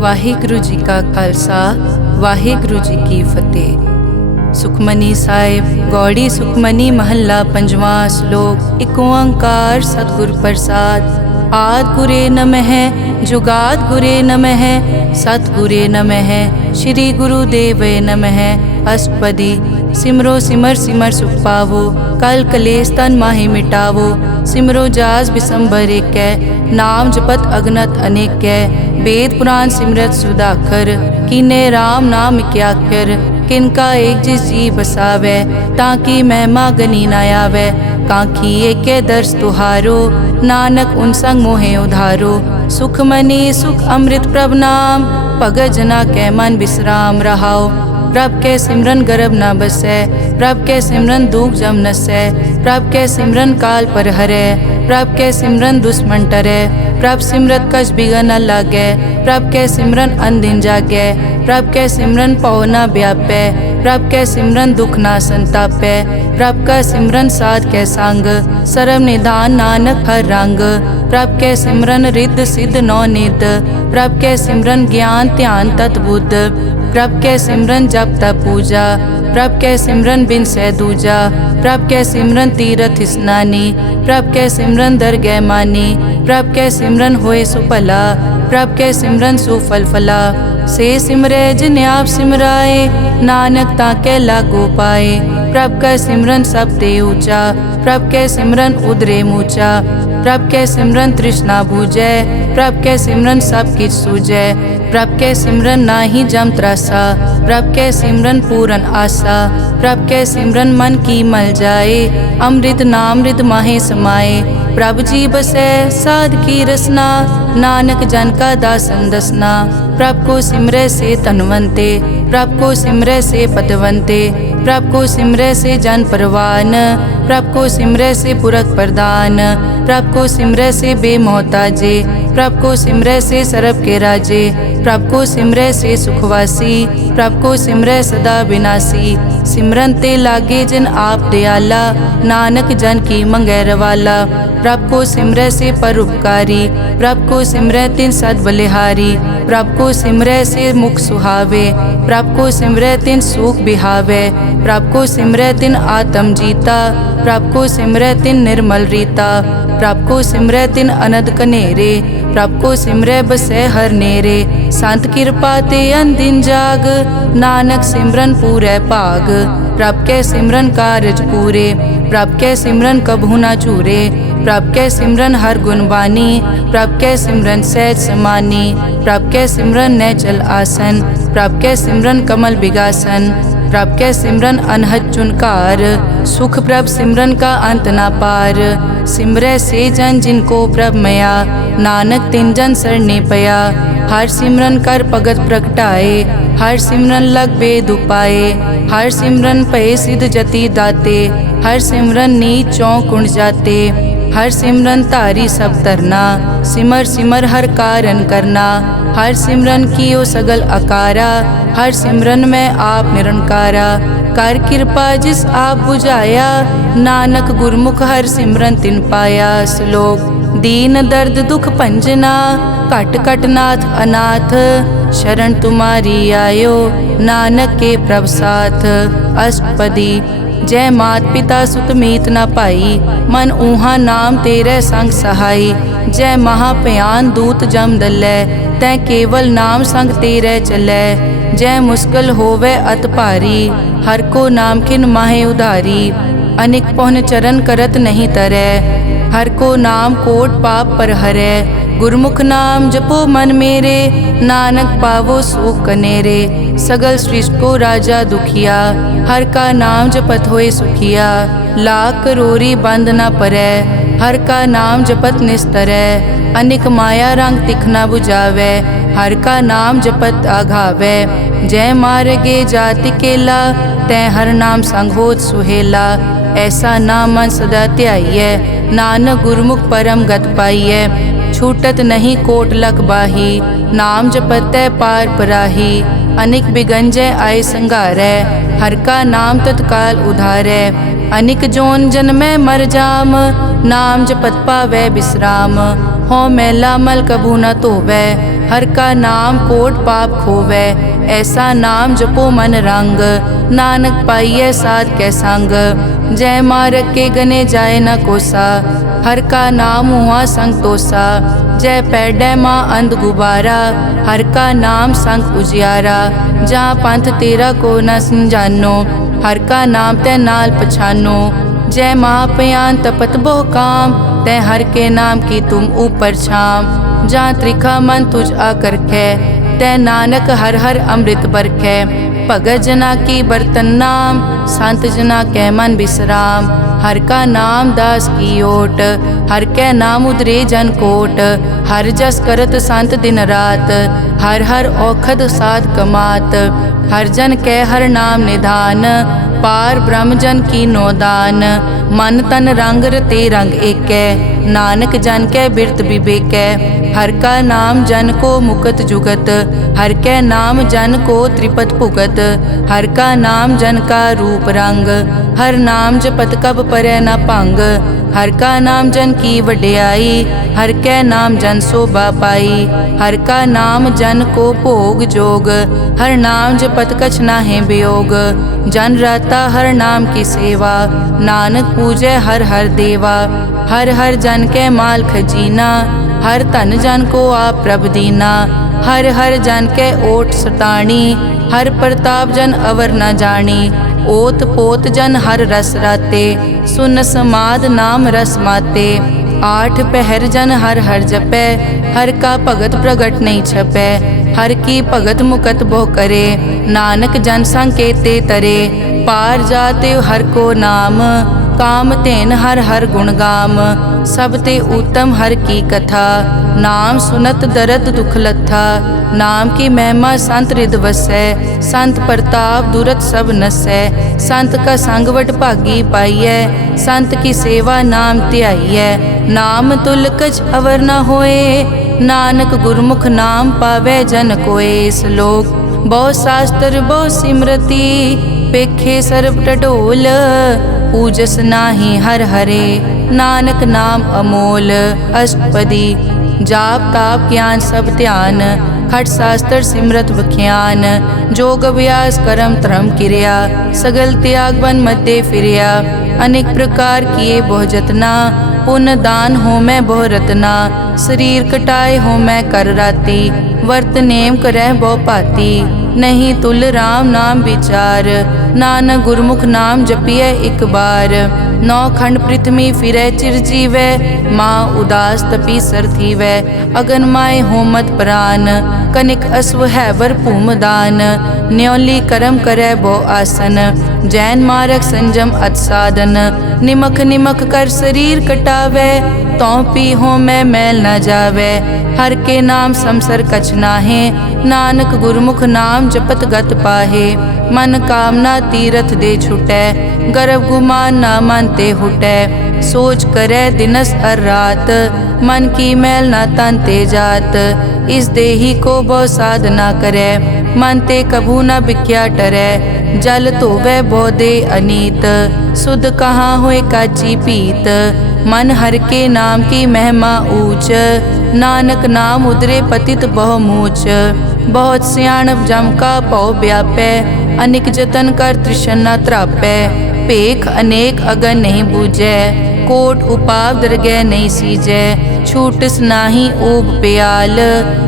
ਵਾਹਿਗੁਰੂ ਜੀ ਕਾ ਖਾਲਸਾ ਵਾਹਿਗੁਰੂ ਜੀ ਕੀ ਫਤਿਹ। ਸੁਖਮਨੀ ਸਾਹਿਬ ਗੌੜੀ ਸੁਖਮਨੀ ਮਹੱਲਾ ਪੰਜਵਾਂ ਸ਼ਲੋਕ। ਏਕ ਓੰਕਾਰ ਸਤਿਗੁਰ ਪ੍ਰਸਾਦ। ਆਦਿ ਗੁਰੇ ਨਮః ਜੁਗਾਦਿ ਗੁਰੇ ਨਮঃ ਸਤਿਗੁਰੇ ਨਮঃ ਸ਼੍ਰੀ ਗੁਰੂ ਦੇਵੇ ਨਮঃ। ਅਸ਼ਟਪਦੀ। ਸਿਮਰੋ ਸਿਮਰ ਸਿਮਰ ਸੁਖ ਪਾਵੋ ਕਲ ਕਲੇਸ਼ ਤਨ ਮਾਹਿ ਮਿਟਾਵੋ। ਸਿਮਰੋ ਜਾਸ ਬਿਸੰਬਰ ਏਕੈ ਨਾਮ ਜਪਤ ਅਗਨਤ ਅਨੇਕੈ। वेद पुराण सिमरत सुधाकर कीने राम नाम क्याकर। किनका एक जिस जी बसावै ताकि महिमा गनी न आवै। कांखी एके दर्श तुहारो नानक उन संग मोहे उधारो। सुख मनी सुख अमृत प्रभ नाम भगत जना कै मन विश्राम रहाओ। प्रभ के सिमरन गर्भ न बसै प्रभ के सिमरन दुख जम नसै। प्रभ के सिमरन काल पर हरै प्रभ के सिमरन दुश्मन टरै। प्रभ सिमरत कछ बिगन न लागै प्रभ के सिमरन अनदिन जागै। प्रभ के सिमरन पौ न व्यापै प्रभ के सिमरन दुख न संतापै। प्रभ का सिमरन साध के संग सर्व निधान नानक हर रंग। प्रभ के सिमरन रिद्ध सिद्ध नौ निध प्रभ के सिमरन ज्ञान ध्यान तत् बुद्ध। प्रभ के सिमरन जप तप पूजा प्रभ के सिमरन बिन सै दूजा। प्रभ के सिमरन तीरथ स्नानी प्रभ के सिमरन दरगह मानी। प्रभ के सिमरन होए सुफला प्रभ के सिमरन सुफल फला। से सिमरै जिन आप सिमराए नानक ताके लागो पाए। प्रभ का सिमरन सब ते ऊंचा प्रभ के सिमरन उदरे मूचा। प्रभ के सिमरन तृष्णा बूझै प्रभ के सिमरन सब किछ सूझै। प्रभ के सिमरन नाही जम त्रासा प्रभ के सिमरन पूरन आसा। प्रभ के सिमरन मन की मल जाए अमृत नामृत माहे समाए। प्रभ जी बसै साध की रसना नानक जन का दासन दसना। प्रभ को सिमरै से तनवंते प्रभ को सिमरै से पतवंते। प्रभ को सिमरै से जन परवान प्रभ को सिमरै से पुरख प्रदान। प्रभ को सिमरै से बेमोहताजे प्रभ को सिमरै से सरब के राजे। प्रभ को सिमरै से सुखवासी प्रभ को सिमरै सदा विनाशी। सिमरन ते लागे जिन आप दयाला नानक जन की मंगै रवाला। प्रभ को सिमरै से परोपकारी प्रभ को सिमरै तिन सद बलिहारी। प्रभ को सिमरै से मुख सुहावे प्रभ को सिमरै तिन सुख बिहावे। प्रभ को सिमरै तिन आत्म जीता प्रभ को सिमरै तिन निर्मल रीता। प्रभ को सिमरै तिन अनद कनेरे प्रभ को सिमरै बसै हर नेरे। संत कृपा ते अनदिन जाग नानक सिमरन पूरै भाग। प्रभ के सिमरन कारज पूरे प्रभ के सिमरन कभू न चूरे। प्रभ के सिमरन हर गुण बानी प्रभ के सिमरन सहज समानी। प्रभ के सिमरन नैचल आसन प्रभ के सिमरन कमल बिगासन। प्रभ के सिमरन अनहद चुनकार सुख प्रभ सिमरन का अंत ना पार। सिमरै से जन जिनको प्रभ मया नानक तिन जन सरने पया। हर सिमरन कर भगत प्रगटाए हर सिमरन लग बेद उपाए। हर सिमरन पए सिद्ध जति दाते हर सिमरन नीच चौं कुंड जाते। हर सिमरन तारी सब तरना सिमर सिमर हर कारण करना। हर सिमरन कियो सगल अकारा हर सिमरन में आप निरंकारा। कर कृपा जिस आप बुझाया नानक गुरमुख हर सिमरन तिन पाया। श्लोक। दीन दर्द दुख भंजना घट घट नाथ अनाथ। शरण तुम्हारी आयो नानक के प्रभ साथ। अष्टपदी। जय मात पिता सुत मीत न पाई मन ऊहा नाम तेरे संग सहाई। जय महाभयान दूत जम दलै तै केवल नाम संग तेरे चलै। जय मुश्किल होवे अत भारी हर को नाम खिन माहे उधारी। अनिक पौन चरण करत नहीं तरै हर को नाम कोट पाप पर हरै। गुरमुख नाम जपो मन मेरे नानक पावो सुख कनेरे। सगल सृष्टि को राजा दुखिया हर का नाम जपत होए सुखिया। लाख करोरी बंद न परै हर का नाम जपत निस्तरै। अनिक माया रंग तिखना बुझावै हर का नाम जपत आघावै। जय मार्गे जाति केला तै हर नाम संग होत सुहेला। ऐसा नाम मन सदा ध्याइयै नानक गुरमुख परम गत पाइयै। छूटत नहीं कोट लख बाही नाम जपतै पार पराही। अनिक बिगंजय आय संघारै हर का नाम तत्काल उधारै। अनिक जोन जन्मै मर जाम नाम जपत पावै विश्राम। हों मैला मल कबू न धोवै। हर का नाम कोट पाप खोवै। ऐसा नाम जपो मन रंग, नानक पाइयै साध कै संग। जय मारग के गने जाए न कोसा, हर का नाम हुआ संग तोसा। जय पैडै माँ अंध गुबारा, हर का नाम संग उजियारा। जहाँ पंथ तेरा को न समझानो, हर का नाम तै नाल पछानो। जय महापयान तपत बहु काम, तै हर के नाम की तुम ऊपर छाम। जहाँ त्रिखा मन तुझ आकर कै, तै नानक हर हर अमृत बरखै। भगत जना की बर्तन नाम, संत जना कै मन विश्राम। हर का नाम दास की ओट, हर कै नाम उदरे जन कोट। हर जस करत संत दिन रात, हर हर औखद साध कमात। हर जन कै हर नाम निधान, पार ब्रह्म जन की नोदान। मन तन रंग रते रंग एकै, नानक जन कै बिरत विवेकै। हर का नाम जन को मुकत जुगत, हर कै नाम जन को त्रिपत भुगत। हर का नाम जन का रूप रंग, हर नाम जपत कब परै न भंग। हर का नाम जन की वड्याई, हर कै नाम जन शोभा पाई। हर का नाम जन को भोग जोग, हर नाम जपत कछ नाहि वियोग। जन रहता हर नाम की सेवा, नानक पूजै हर हर देवा। हर हर जन कै माल खजीना, हर धन जन को आप प्रभ दीना। हर हर जन कै ओट सताणी, हर प्रताप जन अवर न जानी। ओत पोत जन हर रस राते, सुन समाद नाम रस माते। आठ पहर जन हर हर जपै, हर का भगत प्रगट नहीं छपै। हर की भगत मुकत बहु करे, नानक जन संकेते तरे। पार जाते हर को नाम, काम तेन हर हर गुण गाम। सब ते उत्तम हर की कथा, नाम सुनत दरद दुख लथा। नाम की महिमा संत रिद वसै, संत प्रताप दुरत सब नसै। संत का संग वट भागी पाइयै, संत की सेवा नाम ध्याइयै। नाम तुल कछ अवर न होए, नानक गुरमुख नाम पावै जन कोए। श्लोक बहु शास्त्र बहु सिमरति, पेखे सर्ब टडोल। पूजस नाही हर हरे, नानक नाम अमोल। अष्टपदी जाप ताप ज्ञान सब ध्यान, खट शास्त्र सिमरत बख्यान। जोग अभ्यास करम धर्म किरिया, सगल त्याग बन मध्य फिरिया। अनेक प्रकार किए बहु जतना, पुण्य दान हो मैं बहु रतना। शरीर कटाए हो मैं कर राती, वर्त नेम करह बहु पाती। नहीं तुल राम नाम विचार, नानक गुरमुख नाम जपिए एक बार। नौ खंड पृथ्वी फिरै चिर जीवै, माँ उदास तपी सर थीवै। अगन माय होमत प्राण, कनिक अश्व हैवर भूम दान। न्योली करम करै बहु आसन, जैन मारक संजम अत साधन। निमक निमक कर शरीर कटावै, तौ पी हो मैं मैल न जावै। हर के नाम समसर कछ नाहे, नानक गुरमुख नाम जपत गत पाहे। मन कामना तीरथ दे छुटै, गर्भ गुमान ना मन ते हुटै। सोच करै दिनस अर रात, मन की मैल ना तन ते जात। इस देही को बहु साधना करै, मन ते कभू न बिख्या टरै। जल धोवै बहु दे अनीत, सुध कहाँ होए काची पीत। मन हर के नाम की महिमा ऊंच, नानक नाम उदरे पतित बहु मूच। बहुत सियाणप जम का पौ व्यापै, अनेक जतन कर तृष्णा त्रापै। पेख अनेक अगन नहीं बूझै, कोट उपाव दरगै नहीं सीजै। छूटस नाही ऊब प्याल,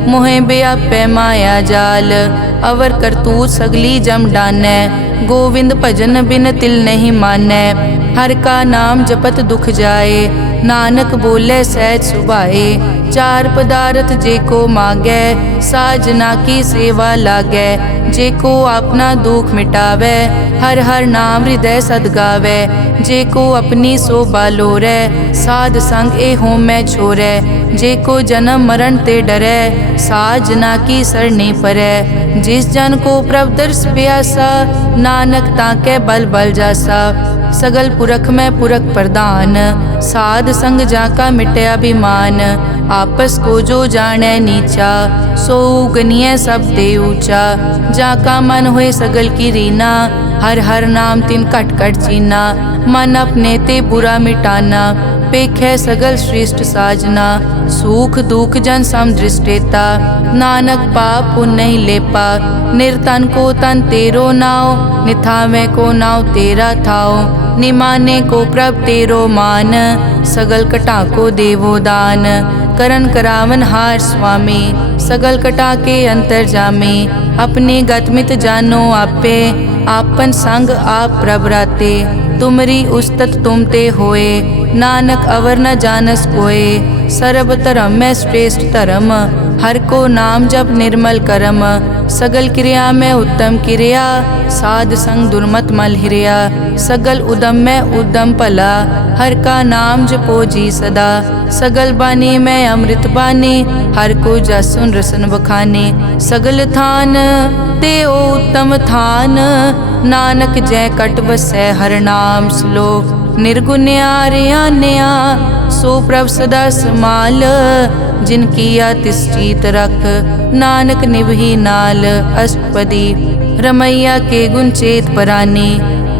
मोहे व्यापै माया जाल। अवर करतूत सगली जम डानै, गोविंद भजन बिन तिल नहीं मानै। हर का नाम जपत दुख जाए, नानक बोले सहज सुभाए। चार पदार्थ जे को मांगै, साजना की सेवा लागै। जे को अपना दुख मिटावै, हर हर नाम हृदय सद गावै। जे को अपनी शोभा लोरै, साध संग ए होमै छोरै। जे को जन्म मरण ते डरै, साजना की सरनी परै। जिस जन को प्रभ दर्श प्यासा, नानक ताकै बल बल जासा। सगल पुरख में पुरख प्रधान, साध संग जाका मिटे अभिमान। आपस को जो जाने नीचा, सो गनिय सब ते ऊंचा। जाका मन होए सगल की रीना, हर हर नाम तिन कट कट चीना। मन अपने ते बुरा मिटाना, पेखै सगल श्रेष्ठ साजना, सुख दुख जन सम दृष्टेता। नानक पाप पुण्य नहीं लेपा, निर्तन को तन तेरो नाओ, निथावे को नाव तेरा थाओ। निमाने को प्रभ तेरो मान, सगल कटा को देवो दान। करन करावन हार स्वामी, सगल कटा के अंतर जामे। अपने गतमित जानो आपे, आपन संग आप प्रभराते। तुमरी उस्तत तुम ते होए, नानक अवर न जानस कोए। सर्ब धर्म में श्रेष्ठ धर्म, हर को नाम जप निर्मल करम। सगल क्रिया में उत्तम क्रिया, साध संग दुर्मत मल हिरिया। सगल उदम में उद्दम भला, हर का नाम जपो जी सदा। सगल बानी में अमृत बानी, हर को जस सुन रसन बखाने। सगल थान देओ उत्तम थान, नानक जय कट बसै हर नाम। श्लोक निर्गुण्या रियान्या, सो प्रभ सदा समाल। जिनकी तिष्ठित रख, नानक निभही नाल। अष्टपदी रमैया के गुण चेत परानी,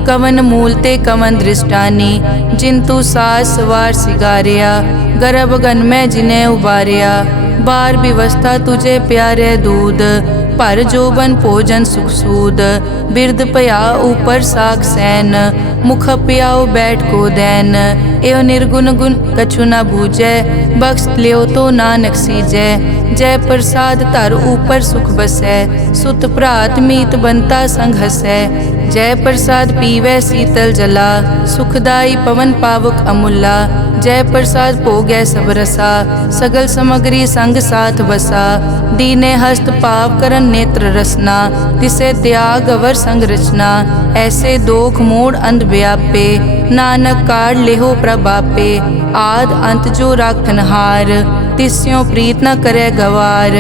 कवन मूलते कवन दृष्टानी। जिंतु सास सवार सिगारिया, गर्भ गन में जिन्हें उबारिया। बार व्यवस्था तुझे प्यारे दूध, पर जोबन भोजन सुख सूद। बिरद पया ऊपर साख सैन, मुख प्याओ बैठ को दैन। एव निर्गुण गुण कछु न बूझै, बख्श लियो तो नानक सीजै। जय प्रसाद धर ऊपर सुख बसै, सुत भ्रात मीत बनता संग हसै। जय प्रसाद पीवै शीतल जला, सुखदाई पवन पावक अमूला। जय प्रसाद भोगै सब रसा, सगल समग्री संग साथ बसा। दीने हस्त पाव करन नेत्र रसना, तिसे त्याग अवर संग रचना। ऐसे दोख मोड़ अंध व्यापे, नानक काढ़ लेहो प्रभापे। आद अंत जो राखनहार, तिस्यों प्रीत न करे गवार।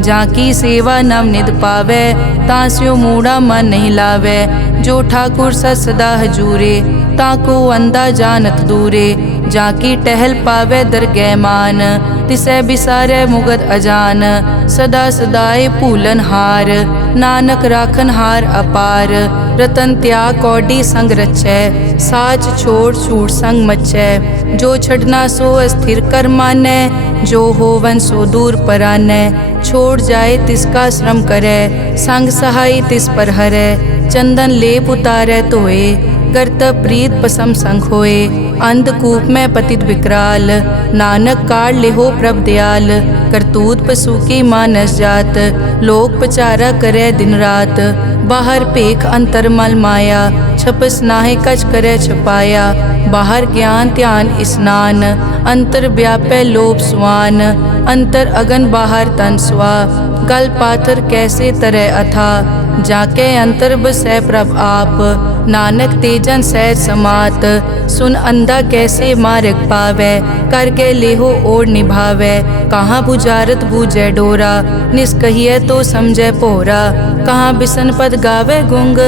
जाकी सेवा नव निध पावै, तास्यो मूढ़ा मन नहीं लावै। जो ठाकुर सदा हजूरे, ताको अंधा जानत दूरे। जाकी टहल पावै दरगह मान, तिसै बिसारै मुगद अजान। सदा सदाए भूलन हार, नानक राखन हार अपार। रतन त्याग कौडी संग रचै, साच छोड़ छूट संग मचै। जो छड़ना सो अस्थिर कर मानै, जो होवन सो दूर परानै। छोड़ जाए तिसका श्रम करै, संग सहाय तिस पर हरै। चंदन लेप उतारै धोए, करतब प्रीत पसम संग होए। अंधकूप में पतित विकराल, नानक काढ़ लेहो प्रभ दयाल। करतूत पशु की मानस जात, लोक पचारा करे दिन रात। बाहर पेख अंतर मल माया, छपस नाहे कच करे छपाया। बाहर ज्ञान ध्यान स्नान, अंतर व्यापै लोभ स्वान। अंतर अगन बाहर तन स्वा, गल पाथर कैसे तरह अथा। जाके अंतर बसै प्रभ आप, नानक तेजन सैर समात। सुन अंधा कैसे मार्ग पावै, करके लेहो ओर निभावै। कहाँ बुझारत बूझै डोरा, निष्कहिए तो समझै पोरा। कहाँ बिसन पद गावै गुंग,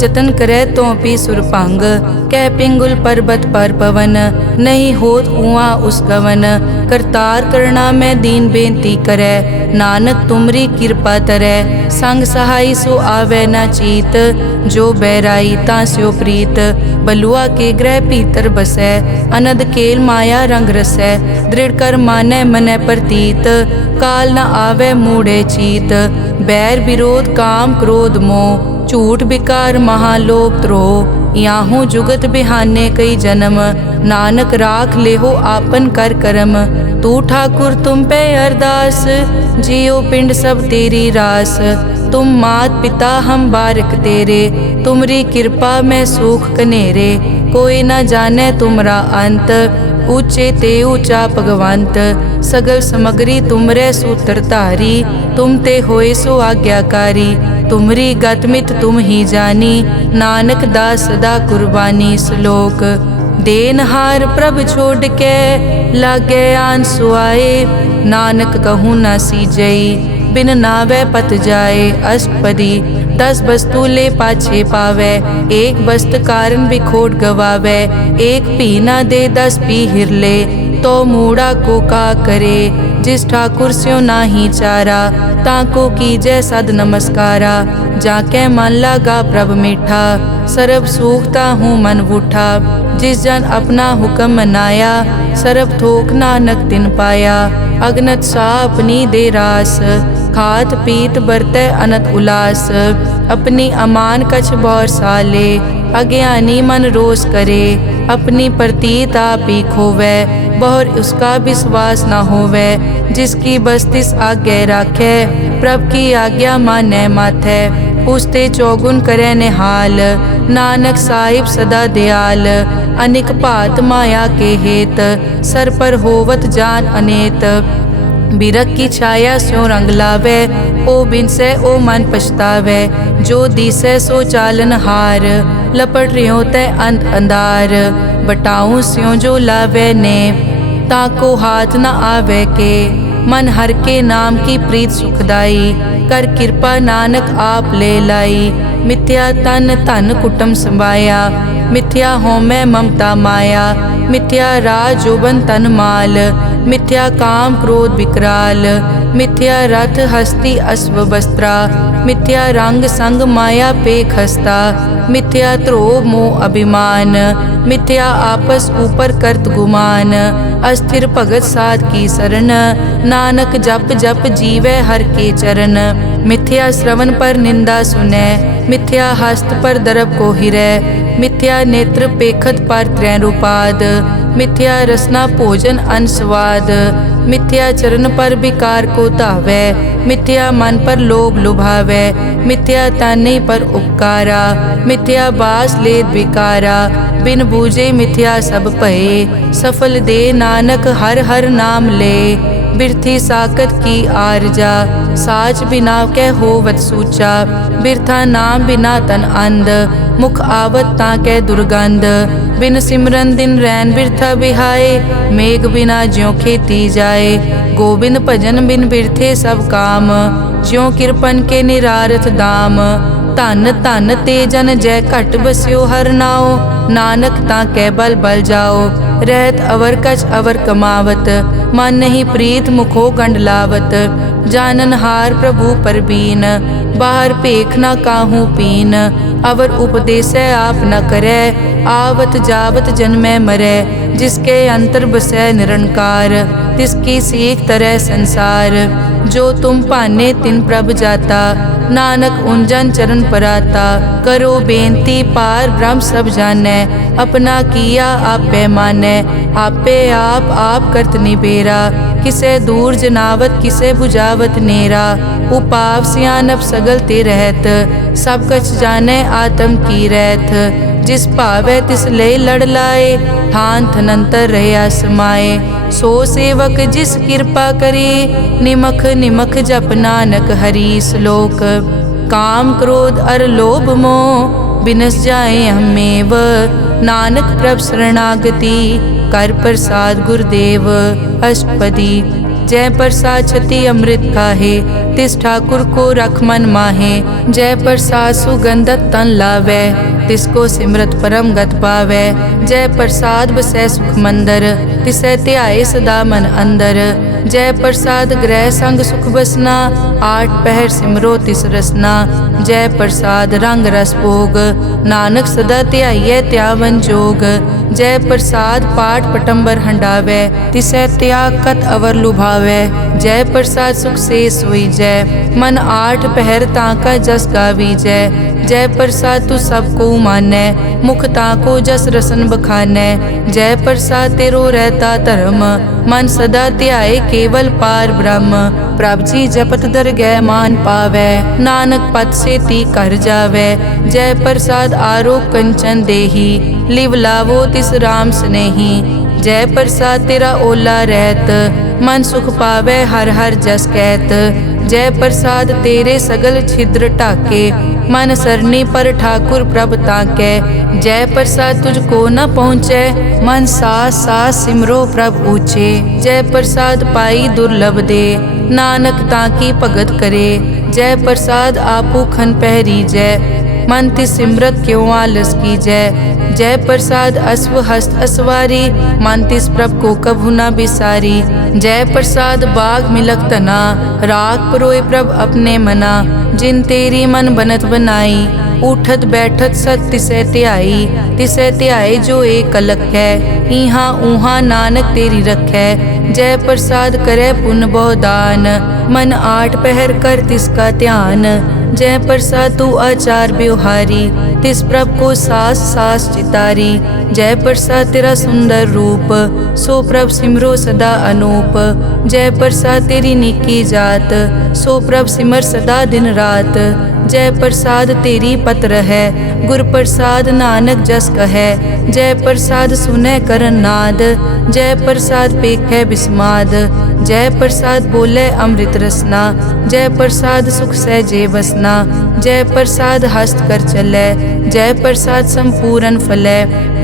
जतन करे तो पी सुरभंग। कह पिंगुल पर्वत पर पवन, नहीं होत कुआं उस गवन। करतार करना में दीन बेनती करे, नानक तुमरी कृपा तरै। संग सहाय सो आवे न चीत, जो बैराई तास्यो प्रीत। बलुआ के ग्रह भीतर बसै, अनद केल माया रंग रसै। दृढ़ कर मानै मनै प्रतीत, काल न आवे मूढ़े चीत। बैर विरोध काम क्रोध मोह, झूठ विकार महालोभ द्रोह। याहू जुगत बिहाने कई जन्म, नानक राख लेहो आपन कर करम। तू ठाकुर तुम पे अरदास, जियो पिंड सब तेरी रास। तुम मात पिता हम बारिक तेरे, तुमरी कृपा में सुख कनेरे। कोई न जाने तुमरा अंत, ऊंचे ते ऊंचा भगवंत। सगल समग्री तुमरे सूत्र धारी, तुम ते होए सो आज्ञाकारी। तुमरी गतमित तुम ही जानी, नानक दास सदा कुर्बानी। श्लोक देनहार प्रभ छोड़ के, लागे आन सुआए। नानक कहूँ न सीजई, बिन नावे पत जाए। अष्टपदी 10 वस्तु ले पाछे पावे, एक वस्त कारण बिखोट गवावे। एक पी न दे 10 पी हिरले, तो मूड़ा को का करे। जिस ठाकुर स्यों नाही चारा, ताको कीजै सद नमस्कारा। जाके मन लागा प्रभ मीठा, सरब सूखता हूँ मन बूठा। जिस जन अपना हुक्म मनाया, सरब थोक नानक तिन पाया। अगनत सा अपनी दे रास, खात पीत बरतै अनत उलास। अपनी अमान कछ बौर साले, अज्ञानी मन रोष करे। अपनी प्रतीत आप ही खोवै, बहुर उसका विश्वास न होवै। जिसकी बस्तिस आज्ञा राखै, प्रभ की आज्ञा मानै माथै। उसते चौगुन करे निहाल, नानक साहिब सदा दयाल। अनिक भात माया के हेत, सर पर होवत जान अनेत। बिरख की छाया स्यों रंग लावे, ओ बिनसे ओ मन पछतावे। जो दिसै सो चालन हार, लपट रियो तै अंत अंधार। बटाऊं स्यों जो लावे ने, ताको हाथ न आवे के। मन हर के नाम की प्रीत सुखदाई, कर कृपा नानक आप ले लाई। मिथ्या तन धन कुटुम संभाया, मिथ्या होमै ममता माया। मिथ्या राज जोबन तन माल, मिथ्या काम क्रोध विकराल। मिथ्या रथ हस्ती अश्व वस्त्रा, मिथ्या रंग संग माया पेख हस्ता। मिथ्या ध्रोह मोह अभिमान, मिथ्या आपस ऊपर करत गुमान। अस्थिर भगत साध की शरण, नानक जप जप जीवै हर के चरण। मिथ्या श्रवण पर निंदा सुनै, मिथ्या हस्त पर दरब को हिरै। मिथ्या नेत्र पेखत पर त्रैरूपाद, मिथ्या रसना भोजन अनस्वाद। मिथ्या चरण पर विकार को धावै, मिथ्या मन पर लोभ लुभावै। मिथ्या ताने पर उपकारा, मिथ्या बास लेत विकारा। बिन बूझे मिथ्या सब भये, सफल दे नानक हर हर नाम ले। बिरथी साकत की आरजा, साच बिना कै होवत सूचा। बिरथा नाम बिना तन अंध, मुख आवत ताकै दुर्गंध। बिन सिमरन दिन रैन बिरथा बिहाए, मेघ बिना ज्यों खेती जाए। गोबिंद भजन बिन बिरथे सब काम, ज्यों किरपन के निरारथ दाम। धन धन ते जन जय घट बस्यो हर नाओ, नानक ताकै बल बल जाओ। रहत अवर कछ अवर कमावत, मन नहीं प्रीत मुखो गंड लावत। जानन हार प्रभु परबीन, बाहर पेख न काहू पीन। अवर उपदेसै आप न करै, आवत जावत जन्मै मरै। जिसके अंतर बसै निरंकार, तिसकी सीख तरह संसार। जो तुम भाने तिन प्रभ जाता, नानक उंजन चरण पराता। करो बेनती पार ब्रह्म सब जानै, अपना किया आपे मानै। आपे आप करत निबेरा, किसे दूर जनावत किसे बुझावत नेरा। उपाव सियानप सगल ते रहत, सब कछ जानै आत्म की रहत। जिस भावै तिस ले लड़ लाए, थान थनंतर रहया समाए। सो सेवक जिस कृपा करे, निमख निमख जप नानक हरि श्लोक। काम क्रोध अर लोभ मोह, बिनस जाए हमेव। नानक प्रभ शरणागति, कर प्रसाद गुरुदेव। अष्टपदी। जय प्रसाद छति अमृत खाहे, तिस ठाकुर को रख मन माहे। जय प्रसाद सुगंधत तन लावै, तिसको सिमरत परम गत पावै। जय प्रसाद बसै सुख मंदर, तिसै ध्याए सदा मन अंदर। जय प्रसाद ग्रह संग सुख बसना, आठ पहर सिमरो तिस रसना। जय प्रसाद रंग रस भोग, नानक सदा ध्याइयै त्यावन जोग। जय प्रसाद पाठ पटंबर हंडावै, तिसै त्याग कत अवर लुभावै। जय प्रसाद सुख से सोई जय, मन आठ पहर ताका जस गावी जय। जय प्रसाद तू सबको मानै, मुख ताको जस रसन बखानै। जय प्रसाद तेरो रहता धर्म, मन सदा ध्याए केवल पार ब्रह्म। प्रभ जी जपत दरगह मान पावै, नानक पद से ती कर जावै। जय प्रसाद आरोग कंचन देही, लिव लावो तिस राम स्नेही। जय प्रसाद तेरा ओला रहत, मन सुख पावै हर हर जस कहत। जय प्रसाद तेरे सगल छिद्र ढाके, मन सरनी पर ठाकुर प्रभ ताकै। जय प्रसाद तुझको न पहुँचै, मन सास सास सिमरो प्रभ ऊँचे। जय प्रसाद पाई दुर्लभ दे, नानक ताकी भगत करे। जय प्रसाद आपू खन पहरी जय, मन तिस सिमरत क्यों आलस की जय। जय प्रसाद अश्व हस्त असवारी, मन तिस प्रभ को कभु न बिसारी। जय प्रसाद बाग मिलक तना, राग परोए प्रभ अपने मना। जिन तेरी मन बनत बनाई, उठत बैठत सत तिसै ध्याई। तिसै ध्याए जो एक अलख है, इहाँ ऊहाँ नानक तेरी रखै। जय प्रसाद करे पुन बहुदान, मन आठ पहर कर तिसका ध्यान। जय प्रसाद तू आचार व्यवहारी, तिस प्रभ को सास सास चितारी। जय प्रसाद तेरा सुंदर रूप, सो प्रभ सिमरो सदा अनूप। जय प्रसाद तेरी निकी जात, सो प्रभ सिमर सदा दिन रात। जय प्रसाद तेरी पत्र है, गुर प्रसाद नानक जस कहे। जय प्रसाद सुनै करन नाद, जय प्रसाद पेखै बिस्माद। जय प्रसाद बोले अमृत रसना, जय प्रसाद सुख सहजे बसना। जय प्रसाद हस्त कर चलै, जय प्रसाद संपूर्ण फलै।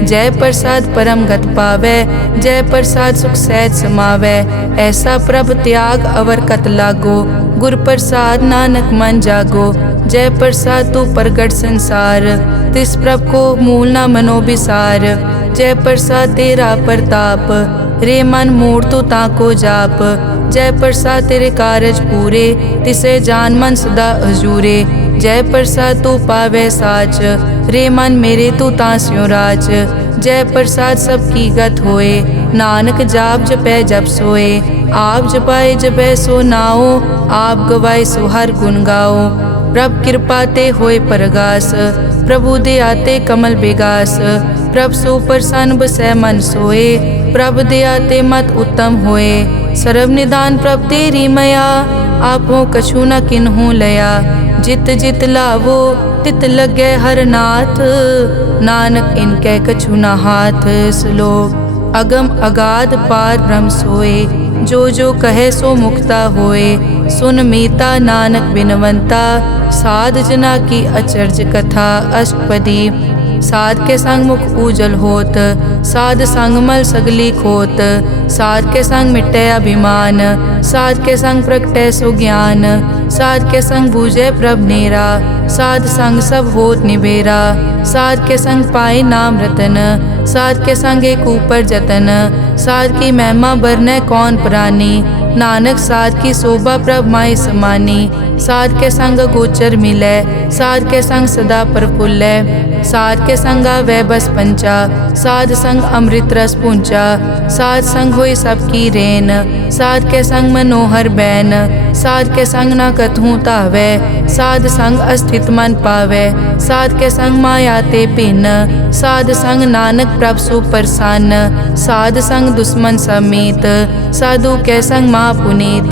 जय प्रसाद परम गत पावै, जय प्रसाद सुख सहज समावै। ऐसा प्रभ त्याग अवर कत लागो, गुर प्रसाद नानक मन जागो। जय प्रसाद तू प्रगट संसार, तिस प्रभ को मूल न मनो बिसार। जय प्रसाद तेरा प्रताप, रे मन मूढ़ तू ताको जाप। जय प्रसाद तेरे कारज पूरे, तिसे जान मन सदा हजूरे। जय प्रसाद तू पावे साच, रे मन मेरे तू तास्यो राज। जय प्रसाद सबकी गत होए, नानक जाप जपै जप सोए। आप जपाए जपै सो नाओ, आप गवाए सो हर गुण गाओ। प्रभ कृपा ते होए परगास, प्रभु दे आते कमल बेगास। प्रभ सो प्रसन्न बसै मन सोए, प्रभ दया ते मत उत्तम होए। सर्व निदान प्रभ तेरी मया, आपो कछु न किन्हु लया। जित जित लावो तित लगे हर नाथ, नानक इनके कछु न हाथ। श्लोक अगम अगाध पार ब्रह्म सोए, जो जो कहे सो मुक्ता होए। सुन मीता नानक बिनवंता, साध जना की अचर्ज कथा। अष्टपदी साध के संग मुख उजल होत, साध संग मल सगली खोत। साध के संग मिटै अभिमान, साध के संग प्रगटै सो ज्ञान। साध के संग बूझे प्रभ नेरा, साध संग सब होत निबेरा। साध के संग पाए नाम रतन, साध के संग एक ऊपर जतन। साध की महिमा बरनै कौन प्राणी, नानक साध की शोभा प्रभ माई समानी। साध के संग गोचर मिलै, साध के संग सदा प्रफुल्लै। साध के संग आवे बस पंचा, साध संग अमृत रस पूंचा। साध संग होई सबकी रेन, साध के संग मनोहर बैन। साध के संग न कथूं तावै, साध संग अस्थित मन पावै। साध के संग माया ते भिन्न, साध संग नानक प्रभ सो प्रसन्न। साध संग दुश्मन समीत, साधु के संग महा पुनीत।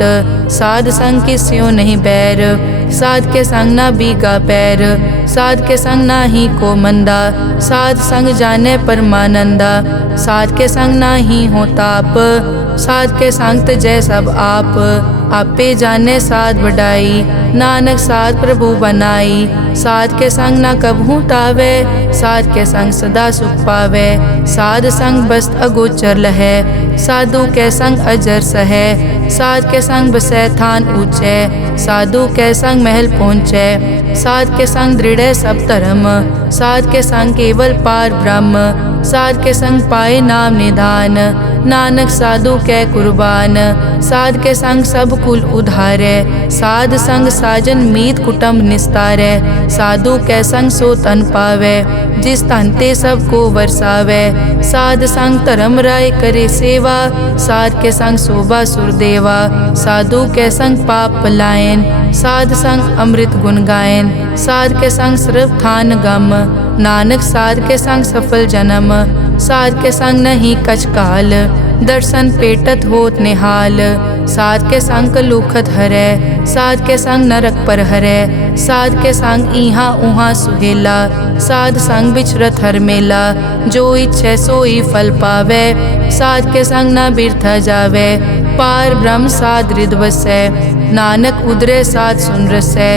साध संग किस्यो नहीं बैर, साध के संग ना बीगा पैर। साध के संग ना ही को मंदा, साध संग जाने परमानंदा। साध के संग ना ही हो ताप, साध के संग तजै सब आप। आपे जाने साध बढ़ाई, नानक साध प्रभु बनाई। साध के संग ना कबहू तावै, साध के संग सदा सुख पावै। साध संग बस्त अगोचर लहै, साधु के संग अजर सहै। साध के संग बसै थान ऊंचै, साधु के संग महल पहुँचै। साध के संग दृढ़ सब धर्म, साध के संग केवल पार ब्रह्म। साध के संग पाए नाम निधान, नानक साधु कै कुर्बान। साध के संग सब कुल उधारै, साध संग साजन मीत कुटुंब निस्तारै। साधु कै संग सो तन पावै, जिस तन ते सब को वरसावै। साध संग धर्म राय करे सेवा, साध के संग शोभा सुरदेवा। साधु के संग पाप पलायन, साध संग अमृत गुण गायन। साध के संग सर्व थान गम, नानक साध के संग सफल जन्म। साध के संग नहीं कछ काल, दर्शन पेटत होत निहाल। साध के संग लूखत हरै, साध के संग नरक पर हरै। साध के संग इहाँ उहाँ सुहेला, साध संग बिचरत हर मेला। जो इच्छै सोई फल पावै, साध के संग न बिरथा जावै। पार ब्रह्म साध रिद वसै। नानक उदरे साध सुन रसै।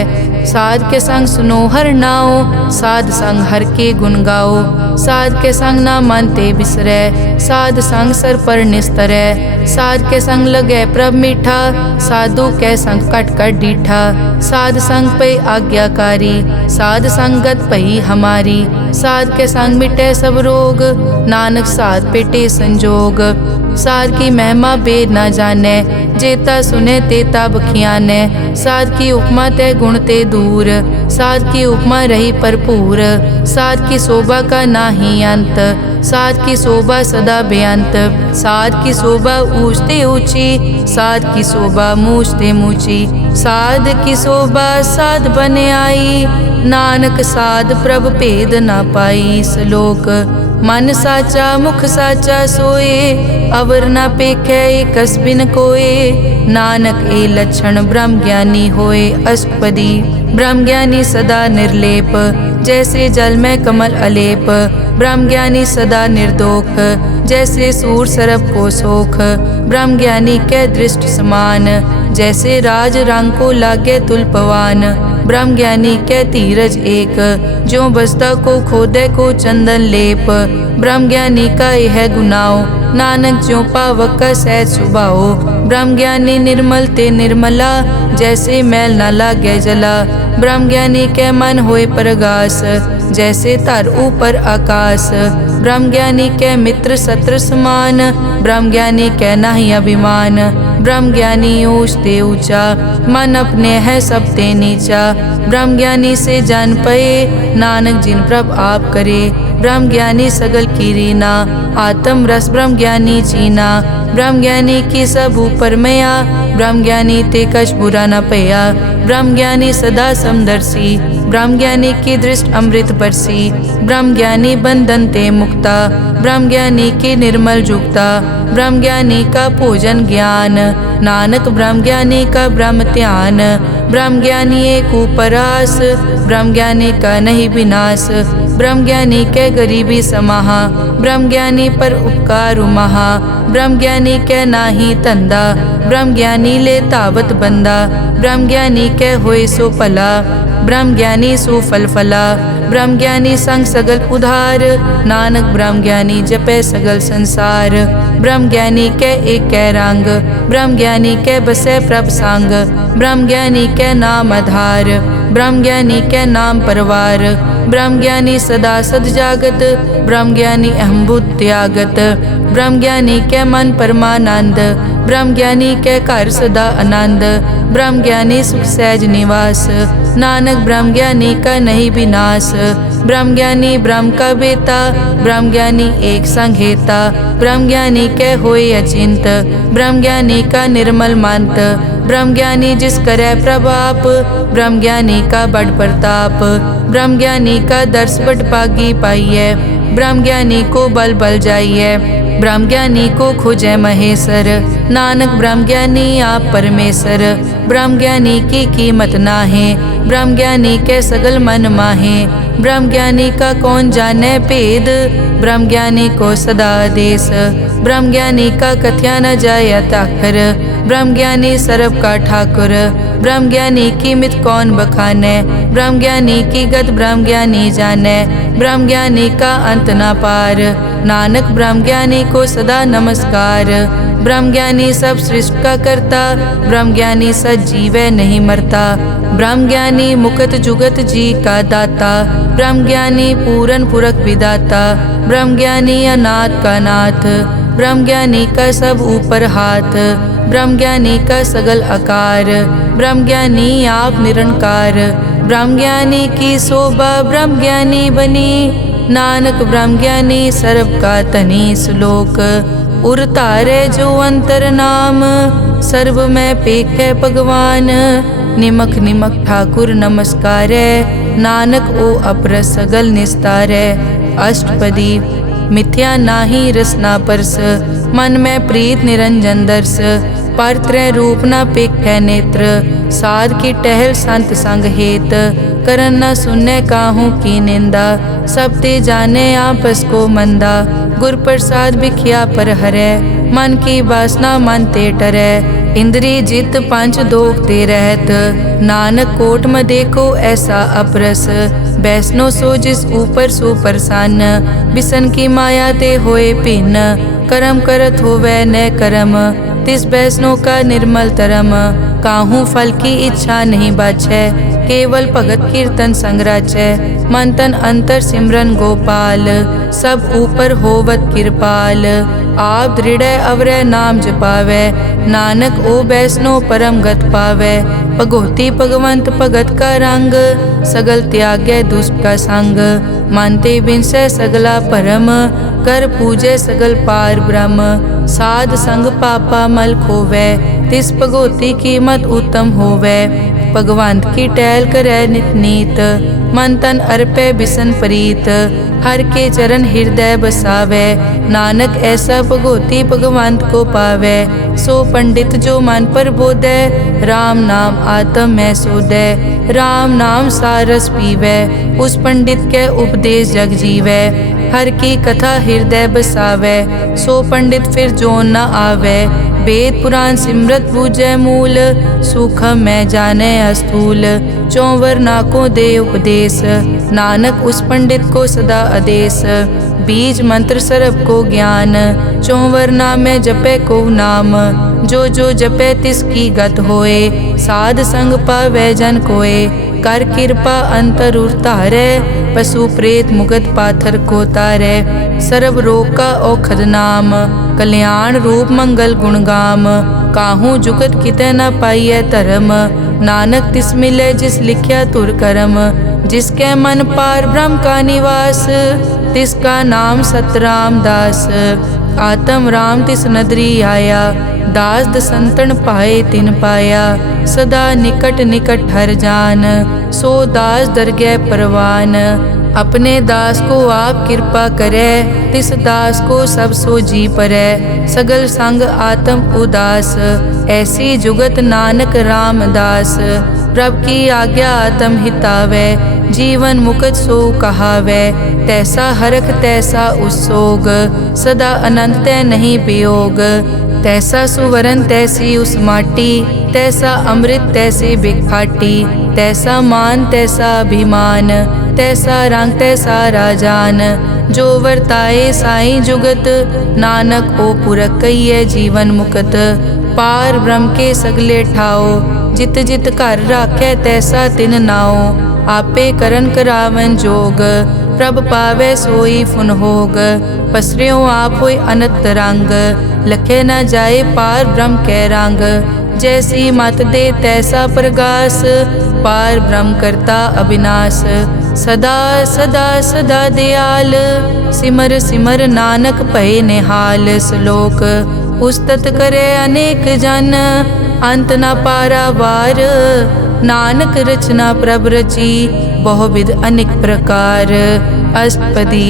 साध के संग सुनो हर नाओ, साध संग हर के गुण गाओ। साध के संग ना मन ते बिसरै, साध संग सर पर निस्तरै। साध के संग लगै प्रभ मीठा, साधु के संग कट कट डीठा। साध संग पे आज्ञाकारी, साध संगत पई हमारी। साध के संग मिटे सब रोग, नानक साध पेटे संजोग। साध की महिमा बेद ना जाने, जेता सुने तेता बखियाने। साध की उपमा ते गुण ते दूर, साध की उपमा रही भरपूर। साध की शोभा का नाही अंत, साध की शोभा सदा बेअंत। साध की शोभा ऊंच ते ऊंची, साध की शोभा मूछ ते मूची। साध की शोभा साध बने आई, नानक साध प्रभ भेद ना पाई। श्लोक मन साचा मुख साचा सोए, अवर ना पेखै कस बिन कोए। नानक ए लक्षण ब्रह्म ज्ञानी होए। अष्टपदी ब्रह्म ज्ञानी सदा निर्लेप, जैसे जल में कमल अलेप। ब्रह्म ज्ञानी सदा निर्दोख, जैसे सूर सरब को सोख। ब्रह्म ज्ञानी के दृष्ट समान, जैसे राज रंग को लागे तुलपवान। ब्रह्म ज्ञानी के धीरज एक, जो बसता को खोदे को चंदन लेप। ब्रह्म ज्ञानी का यह गुनाओ, नानक ज्यों पावक का सहज सुभाओ। ब्रह्म ज्ञानी निर्मल ते निर्मला, जैसे मैल न लागे जला। ब्रह्म ज्ञानी के मन होए प्रगास, जैसे धर ऊपर आकाश। ब्रह्म ज्ञानी के मित्र शत्रु समान, ब्रह्म ज्ञानी के नाही अभिमान। ब्रह्म ज्ञानी ऊंच ते ऊंचा, मन अपने है सब ते नीचा। ब्रह्म ज्ञानी से जान पए, नानक जिन प्रभ आप करे। ब्रह्म ज्ञानी सगल की रीना, आत्म रस ब्रह्म ज्ञानी चीना। ब्रह्म ज्ञानी की सब ऊपर मया, ब्रह्म ज्ञानी ते कछ बुरा न पया। ब्रह्म ज्ञानी सदा समदर्शी, ब्रह्म ज्ञानी की दृष्ट अमृत बरसी। ब्रह्म ज्ञानी बंधन ते मुक्ता, ब्रह्म ज्ञानी की निर्मल जुक्ता। ब्रह्म ज्ञानी का भोजन ज्ञान, नानक ब्रह्म ज्ञानी का ब्रह्म ध्यान। ब्रह्म ज्ञानी एक उपरास, ब्रह्म ज्ञानी का नहीं विनाश। ब्रह्म ज्ञानी के गरीबी समाहा, ब्रह्म ज्ञानी पर उपकार महा। ब्रह्म ज्ञानी के नाही धंधा, ब्रह्म ज्ञानी ले तावत बंदा। ब्रह्म ज्ञानी के होए सो भला, ब्रह्म ज्ञानी सो फल फला। ब्रह्म ज्ञानी संग सगल उधार, नानक ब्रह्म ज्ञानी जपे सगल संसार। ब्रह्म ज्ञानी के एक रंग, ब्रह्म ज्ञानी के बसे प्रभ संग। ब्रह्म ज्ञानी के नाम आधार, ब्रह्म ज्ञानी के नाम परवार। ब्रह्म ज्ञानी सदा सद जागत, ब्रह्म ज्ञानी अहम बुद्धि त्यागत। ब्रह्म ज्ञानी के मन परमानंद, ब्रह्म ज्ञानी के घर सदा आनंद। ब्रह्म ज्ञानी सुख सहज निवास, नानक ब्रह्म ज्ञानी का नहीं विनाश। ब्रह्म ज्ञानी ब्रह्म का बेता, ब्रह्म ज्ञानी एक संग हेता। ब्रह्म ज्ञानी के होए अचिंत, ब्रह्म ज्ञानी का निर्मल मंत। ब्रह्म ज्ञानी जिस करे प्रभाप, ब्रह्म ज्ञानी का बड़ प्रताप। ब्रह्म ज्ञानी का दर्श बड़ पागी पाइए, ब्रह्म ज्ञानी को बल बल जाइए। ब्रह्म ज्ञानी को खोजे महेश्वर, नानक ब्रह्म ज्ञानी आप परमेश्वर। ब्रह्म ज्ञानी की कीमत नाहे, ब्रह्म ज्ञानी के सगल मन माहे। ब्रह्म ज्ञानी का कौन जाने भेद, ब्रह्म ज्ञानी को सदा आदेश। ब्रह्म ज्ञानी का कथ्या न जाय ताखर, ब्रह्म ज्ञानी सर्व का ठाकुर। ब्रह्म ज्ञानी की मित कौन बखाने, ब्रह्म ज्ञानी की गत ब्रह्म ज्ञानी जाने। ब्रह्म ज्ञानी का अंत न पार, नानक ब्रह्म ज्ञानी को सदा नमस्कार। ब्रह्म ज्ञानी सब सृष्टि का करता, ब्रह्म ज्ञानी सजीवै नहीं मरता। ब्रह्म ज्ञानी मुकत जुगत जी का दाता, ब्रह्म ज्ञानी पूरन पुरख विदाता। ब्रह्म ज्ञानी अनाथ का नाथ, ब्रह्म ज्ञानी का सब ऊपर हाथ। ब्रह्म ज्ञानी का सगल आकार, ब्रह्म ज्ञानी आप निरंकार। ब्रह्म ज्ञानी की शोभा ब्रह्म ज्ञानी बनी, नानक ब्रह्म ज्ञानी सर्व का तनी। श्लोक उर तारे जो अंतर नाम, सर्व में पेखे भगवान। निमक निमक ठाकुर नमस्कारे, नानक ओ अपर सगल निस्तारे। अष्टपदी मिथ्या नाही रसना परस, मन में प्रीत निरंजन दर्श। पर त्रय रूप न पेखै नेत्र, साध की टहल संत संग हेत। करन न सुने काहू की निंदा। सब ते जाने आपस को मंदा। गुर प्रसाद बिखिया पर हरै, मन की वासना मन ते टरै। इंद्री जित पंच दोख ते रहत, नानक कोट म देखो ऐसा अपरस। बैसनो सो जिस ऊपर सो प्रसन्न, बिसन की माया ते होए भिन्न। करम करत होवै न करम, तिस बैसनो का निर्मल तरम। काहू फल की इच्छा नहीं बाछै, केवल भगत कीर्तन संग राचै। मन तन अंतर सिमरन गोपाल, सब ऊपर होवत कृपाल। आप दृढ़ अवरै नाम जपावै, नानक ओ बैसनो परम गत पावै। भगोती भगवंत भगत का रंग, सगल त्यागै दुष्ट का संग। मानते बिनसै सगला परम, कर पूजै सगल पार ब्रह्म। साध संग पापा मल खोवै, तिस भगोती कीमत उत्तम होवै। भगवंत की टहल करै नित नीत, मन तन अर्पै बिसन प्रीत। हर के चरण हृदय बसावै, नानक ऐसा भगोती भगवंत को पावै। सो पंडित जो मन पर बोधै, राम नाम आत्म में सोधै। राम नाम सारस पीवै, उस पंडित के उपदेश जग जीवै। हर की कथा हृदय बसावै, सो पंडित फिर जोन न आवै। वेद पुराण सिमरत बूझै मूल, सूखम मैं जाने अस्थूल। चौवर नाकों दे उपदेश, नानक उस पंडित को सदा आदेश। बीज मंत्र सरब को ज्ञान, चौवर नाम में जपे को नाम। जो जो जपे तिसकी गत होए, साध संग पावै जन कोए। कर कृपा अंतर उतारै, पशु प्रेत मुगत पाथर को तारै। सर्व रोग का औखद नाम, कल्याण रूप मंगल गुणगाम। काहू जुगत कितै न पाइयै धर्म, नानक तिस मिलै जिस लिखिया तुर करम। जिसके मन पार ब्रह्म का निवास, तिसका नाम सतराम दास। आत्म राम तिस नदरी आया, दास दसंतन पाए तिन पाया। सदा निकट निकट हर जान, सो दास दरगह परवान। अपने दास को आप कृपा करे, तिस दास को सब सो जी परै। सगल संग आत्म उदास, ऐसी जुगत नानक रामदास। प्रभ की आज्ञा आत्म हितावै, जीवन मुकत सो कहावै। तैसा हरख तैसा उसोग, सदा अनंत तै नहीं वियोग। तैसा सुवरन तैसी उस माटी, तैसा अमृत तैसी बिखाटी। तैसा मान तैसा अभिमान, तैसा रंग तैसा राजान। जो वर्ताए साईं जुगत, नानक ओ पुरख कहिए जीवन मुकत। पार ब्रह्म के सगले ठाओ, जित जित घर राखै तैसा तिन नाओ। आपे करन करावन जोग, प्रभ पावै सोई फुन होग। पसरियो आप होय अनंत रंग, लखे न जाए पार ब्रह्म कै रंग। जैसी मत दे तैसा प्रगास, पार ब्रह्म करता अविनाश। सदा सदा सदा दयाल, सिमर सिमर नानक भय निहाल। श्लोक उस्तत करे अनेक जन, अंत न पारावार। नानक रचना प्रभ रची, बहुविध अनेक प्रकार। अष्टपदी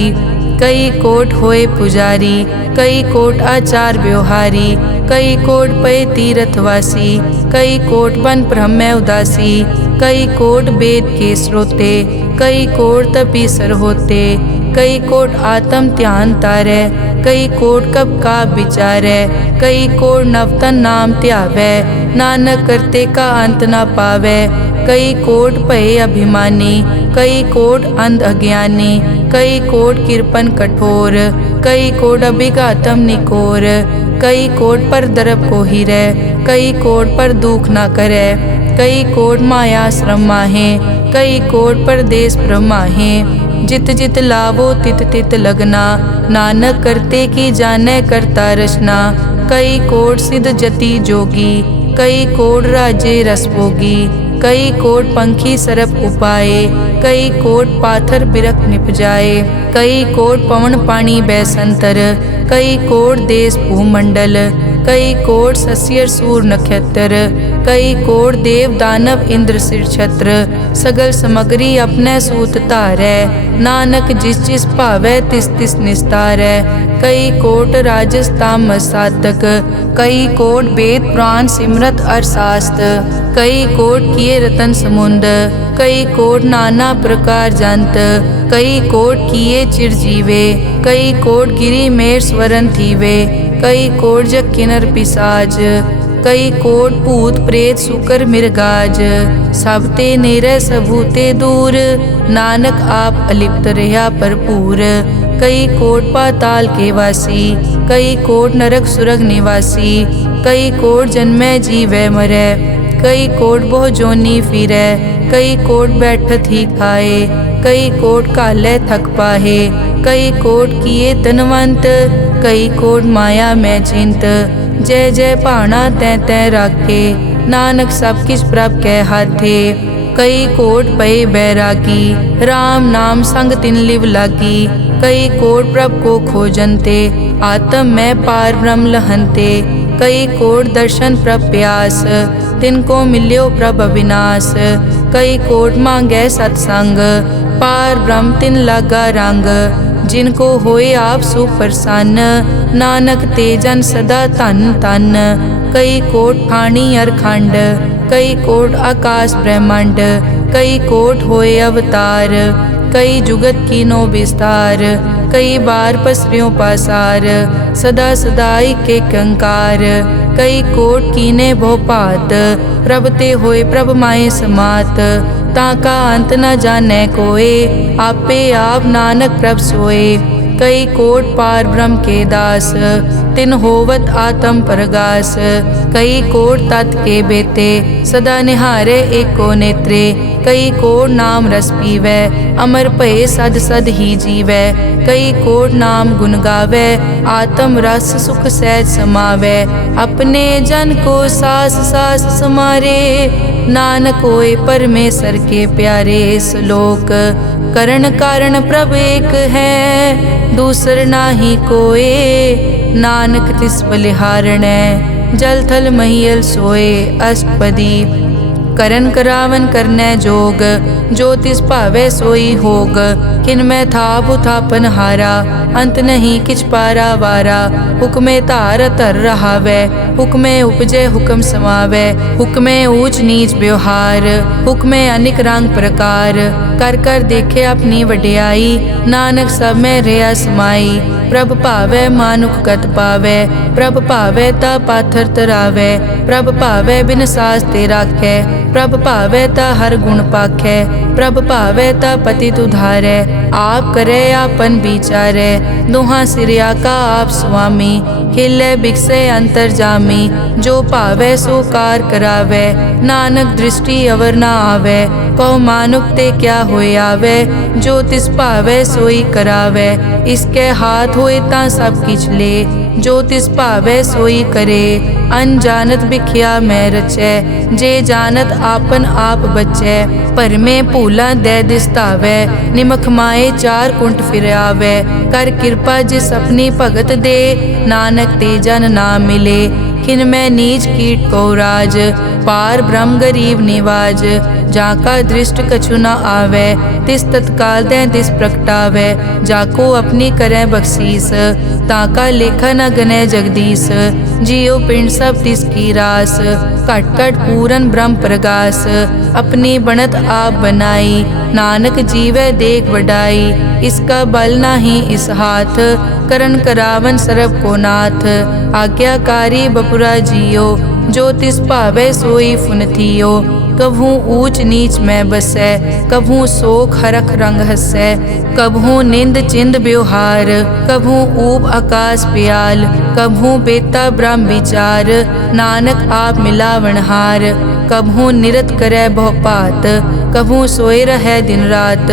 कई कोट होए पुजारी, कई कोट आचार व्यवहारी। कई कोट पय तीर्थवासी, कई कोट बन ब्रह्म उदासी। कई कोट वेद के स्रोते, कई कोट तपीसर होते। कई कोट आत्म ध्यान तारै, कई कोट कब का विचारै। कई कोट नवतन नाम ध्यावै, नानक करते का अंत न पावै। कई कोट भय अभिमानी, कई कोट अंध अज्ञानी। कई कोट कृपन कठोर, कई कोट अभिघातम निकोर। कई कोट पर दरब को हिरै, कई कोट पर दुख न करै। कई कोट माया श्रम माहे, कई कोट परदेश ब्रह्माहे। जित जित लावो तित तित लगना, नानक करते की जानै करता रचना। कई कोट सिद्ध जति जोगी, कई कोट राजे रस भोगी। कई कोट पंखी सरप उपाए, कई कोट पाथर बिरख निपजाए। कई कोट पवन पानी बैसंतर, कई कोट देश भूमंडल। कई कोट सस्यर सूर नक्षत्र, कई कोट देव दानव इंद्र सिर छत्र, सगल समगरी अपने सूत धारै। नानक जिस जिस भावै तिस तिस निस्तारै। कई कोट राजस तामस साधक, कई कोट वेद पुराण सिमरत अरसास्त। कई कोट किए रतन समुंद, कई कोट नाना प्रकार जंत। कई कोट किए चिरजीवे, कई कोट गिरी मेर स्वरन थीवे। कई कोट जग किनर पिसाज, कई कोट भूत प्रेत सुकर मिर्गाज। सब ते नेरे सबूते दूर, नानक आप अलिप्त रहा भरपूर। कई कोट पाताल के वासी, कई कोट नरक सुरग निवासी। कई कोट जन्मै जीवै मरै, कई कोट बहु जोनी फिरै। कई कोट बैठत ही खाए, कई कोट काले थक पाहे। कई कोट किए धनवंत, कई कोट माया में चिंत। जय जय भाना तै तै राखे, नानक सब किछ प्रभ कै हाथे। कई कोट पए बैरागी, राम नाम संग तिन लिव लागी। कई कोट प्रभ को खोजनते, आत्म में पार ब्रह्म लहनते। कई कोट दर्शन प्रभ प्यास, तिनको मिल्यो प्रभ अविनाश। कई कोट मांगै सत्संग, पार ब्रह्म तिन लागा रंग। जिनको होए आप सुप्रसन्न, नानक ते जन सदा धन धन। कई कोट ठाणी अरखंड, कई कोट आकाश ब्रह्मांड। कई कोट होए अवतार, कई जुगत कीनो विस्तार। कई बार पसर्यों पासार, सदा सदाई के कंकार। कई कोट कीने भो भात, प्रभ ते होए प्रभ माए समात। ताका अंत न जाने कोए, आपे आप नानक प्रभ सोए। कई कोट पार ब्रह्म के दास, तिन होवत आत्म परगास। कई कोट तत् के बेते, सदा निहारे एको नेत्रे। कई कोट नाम रस पीवै, अमर भये सद सद ही जीवै। कई कोट नाम गुण गावै, आत्म रस सुख सहज समावै। अपने जन को सास सास समारे, नानक होए परमेश्वर के प्यारे। श्लोक करण कारण प्रभ एक है, दूसर नाही कोए। नानक तिस बलिहारणै, जल थल महियल सोए। अष्टपदी करन करावन करनै जोग, जो तिस भावै सोई होग। किन में था बुथापन हारा, अंत नहीं किछ पारा वारा। हुक्मे धार धर रहावै, हुक्मे उपजे हुक्म समावै। हुक्मे ऊंच नीच व्यवहार, हुक्मे अनिक रंग प्रकार। कर कर देखे अपनी वड्याई, नानक सब में रहा समाई। प्रभ भावै मानुख गत पावै, प्रभ भावै ता पाथर तरावै। प्रभ भावै बिन सास ते राखै, प्रभ भावै ता हर गुण पाखै। प्रभ भावै ता पतित उधारै, आप करे आपन विचारै। दोहां सिरिया का आप स्वामी, हिले बिकसे अंतर जामी। जो भावै सो कार करावै, नानक दृष्टि अवर ना आवै। कहो मानुक ते क्या होए आवे, जो तिस भावै सोई करावै। इसके हाथ होए तां सब किछ ले, जो तिस भावै सोई करे। अनजानत बिखिया मैं रचै, जे जानत आपन आप बचै। पर में भूला दे दिसतावै, निमख माए चार कुंट फिर आवै। कर कृपा जिस अपनी भगत दे, नानक ते जन ना मिले। खिन में नीच कीट को राज, पार ब्रह्म गरीब निवाज। जाका दृष्ट कछु न आवे, तिस तत्काल दे दिस प्रगटावे। जाको अपनी करे बख्शीस, ताका लेखा न गने जगदीश। जियो पिंड सब तिस की रास, घट घट पूरन ब्रह्म प्रगास। अपनी बनत आप बनाई, नानक जीवै देख वडाई। इसका बल नाही इस हाथ, करन करावन सरब को नाथ। आज्ञाकारी बपुरा जियो, जो तिस भावै सोई फुन थियो। कभू ऊंच नीच में बसै, कभू शोक हरख रंग हसै। कभू निंद चिंद व्यवहार, कभू ऊब आकाश प्याल। कभू बेता ब्रह्म विचार, नानक आप मिलावनहार। कभू निरत करे बहु पात, कभू सोए रहे दिन रात।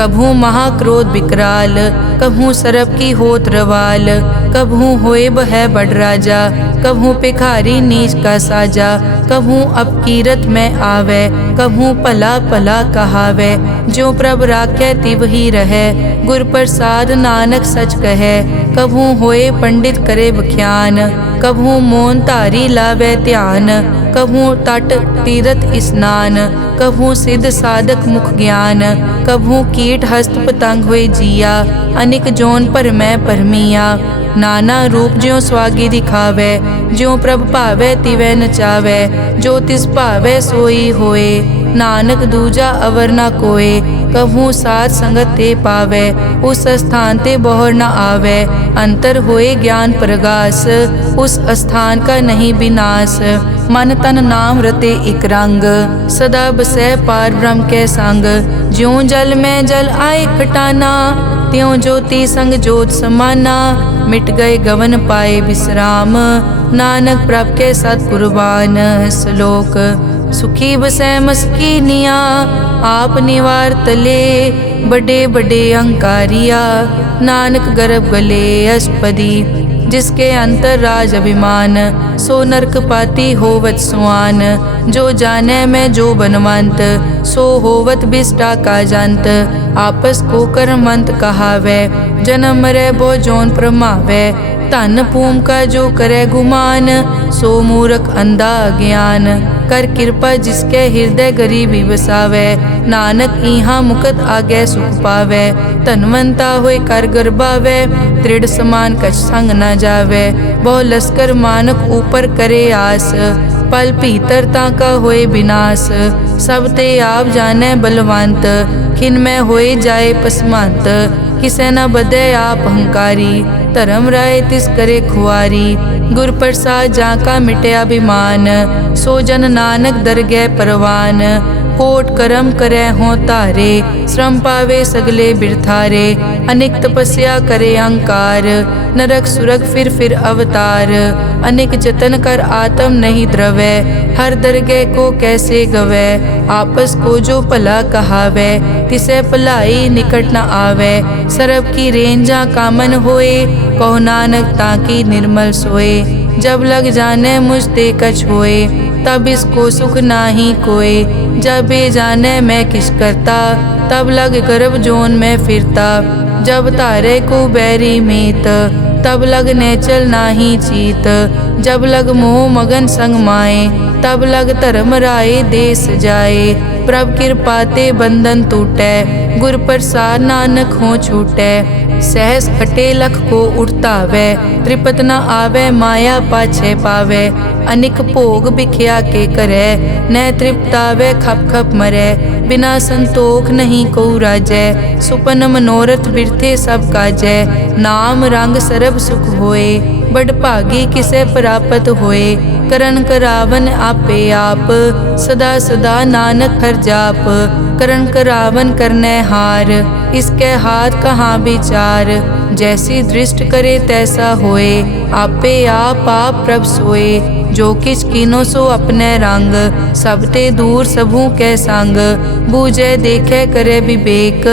कभू महाक्रोध विकराल, कभू सरब की होत रवाल। कभू होए बह बड़ राजा, कभू भिखारी नीच का साजा। कभू अपकीरत में आवे, कभू भला भला कहावे। जो प्रभ राखे तिव ही रहे, गुर प्रसाद नानक सच कहे। कभू होए पंडित करे बख्यान, कभू मौन धारी लावे ध्यान, कभू तट तीरथ स्नान, कभू सिद्ध साधक मुख ज्ञान, कभू कीट हस्त पतंग होए जिया, अनिक जोन पर मैं परमिया। नाना रूप ज्यों स्वागी दिखावे, ज्यों प्रभ भावे तिवै नचावे, जो तिस भावे सोई होए, नानक दूजा अवर न कोय। कभू साध संगत ते पावे, उस स्थान ते बोहर न आवे, अंतर होए ज्ञान प्रगास, उस स्थान का नहीं विनाश। मन तन नाम रते इक रंग, सदा बसै पार ब्रह्म के संग, ज्यों जल में जल आए खटाना, त्यों ज्योति संग जोत समाना, मिट गए गवन पाए विश्राम, नानक प्रभ के सत कुर्बान। श्लोक सुखी बसै मस्कीनिया, आप निवार तले, बड़े बड़े अहंकारिया, नानक गर्भ गले अष्टपदी। जिसके अंतर राज अभिमान, सो नरक पाती होवत सुआन, जो जाने में जो बनवंत, सो होवत बिष्टा का जंत। आपस को कर्मंत कहावे, जन्म मरे बो जोन प्रमावे, धन भूम का जो करे गुमान, सो मूर्ख अंधा ज्ञान। कर कृपा जिसके हृदय गरीबी बसावे, नानक इहाँ मुकत आगे सुख पावे। धनवंता होए कर गर्भावे, दृढ़ समान कछ संग न जावे, बहु लश्कर मानक ऊपर करे आस, पल भीतर ताका होए विनाश। सब ते आप जाने बलवंत, खिन में होए जाए पसमंत, किसे न बदे आप अहंकारी, धर्म राय तिस करे खुआरी। गुर प्रसाद जाका मिटे अभिमान, सो जन नानक दरगह परवान। कोट कर्म करे हों तारे, श्रम पावे सगले बिरथारे, अनेक तपस्या करे अहंकार, नरक सुरग फिर अवतार। अनेक जतन कर आत्म नहीं द्रवे, हर दरगह को कैसे गवे। आपस को जो भला कहावे, तिसे भलाई निकट न आवे। सरब की रेंजा कामन होए, कहो नानक ताकि निर्मल सोए। जब लग जाने मुझ ते कछ होए, तब इसको सुख नाही कोय। जब ये जाने मैं किस करता, तब लग गर्भ जोन में फिरता। जब तारे को बैरी मीत, तब लग नेचल नाही चीत। जब लग मोह मगन संग माए, तब लग धर्म राय देश जाए। प्रभ कृपा ते बंधन टूटे, गुर प्रसाद नानक हो छूटे। सहस खटे लख को उठतावे, त्रिपत न आवे माया पाछे पावे। अनिक भोग बिख्या के करे, न तृप्तावे खप खप मरे। बिना संतोख नहीं को राजै, सुपन मनोरथ बिरथे सब काजै। नाम रंग सरब सुख होए, बड़ भागी किसे प्राप्त होए। करन करावन आपे आप, सदा सदा नानक हर जाप। करन करावन करने हार, इसके हाथ कहाँ विचार। जैसी दृष्ट करे तैसा होए, आपे आप प्रभ सोए। जो किच कीनो सो अपने रंग, सब ते दूर सबू के संग। बूझे देखे करे विवेक,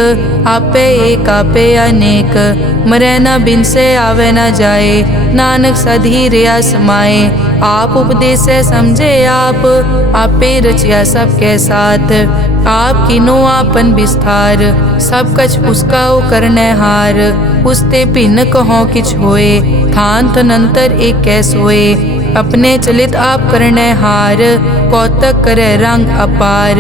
आपे एक आपे अनेक। मरे न बिन से आवे न जाए, नानक सधी रिया समाए। आप उपदेश समझे आप, आपे रचिया सबके साथ। आप किनो आपन विस्तार, सब कछ उसका ओ करने हार। उसते भिन्न कहो किछ होए, थान तनंतर एक कै सोए। अपने चलित आप करने हार, कौतक करे रंग अपार।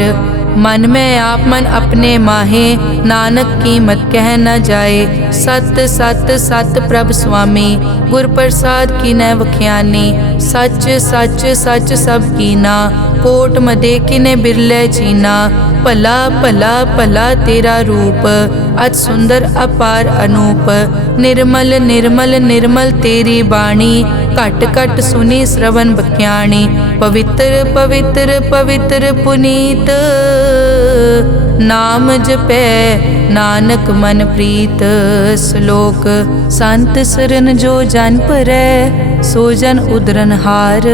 मन में आप मन अपने माहे, नानक कीमत कह न जाए। सत सत सत प्रभ स्वामी, गुर प्रसाद की न वख्यानी। सच सच सच सब कीना, कोट मदे किने बिरले चीना। भला भला भला तेरा रूप, अति सुंदर अपार अनूप। निर्मल निर्मल निर्मल तेरी बाणी, घट घट सुनी श्रवण बख्याणी। पवित्र पवित्र पवित्र पुनीत, नाम जपै नानक मन प्रीत। श्लोक संत सरन जो जन परै, सो जन उदरन हार।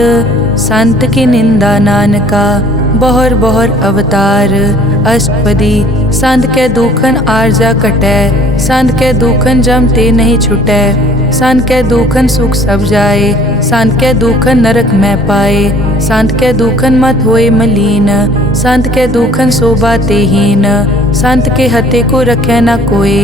संत की निंदा नानका, बहर बहर अवतार। अष्टपदी संत के दुखन आरजा कटै, संत के दुखन जम ते नहीं छुटै। संत के दुखन सुख सब जाए, संत के दुखन नरक में पाए। संत के दुखन मत होए मलीन, संत के दुखन शोभा ते हीन। संत के हते को रखे न कोय,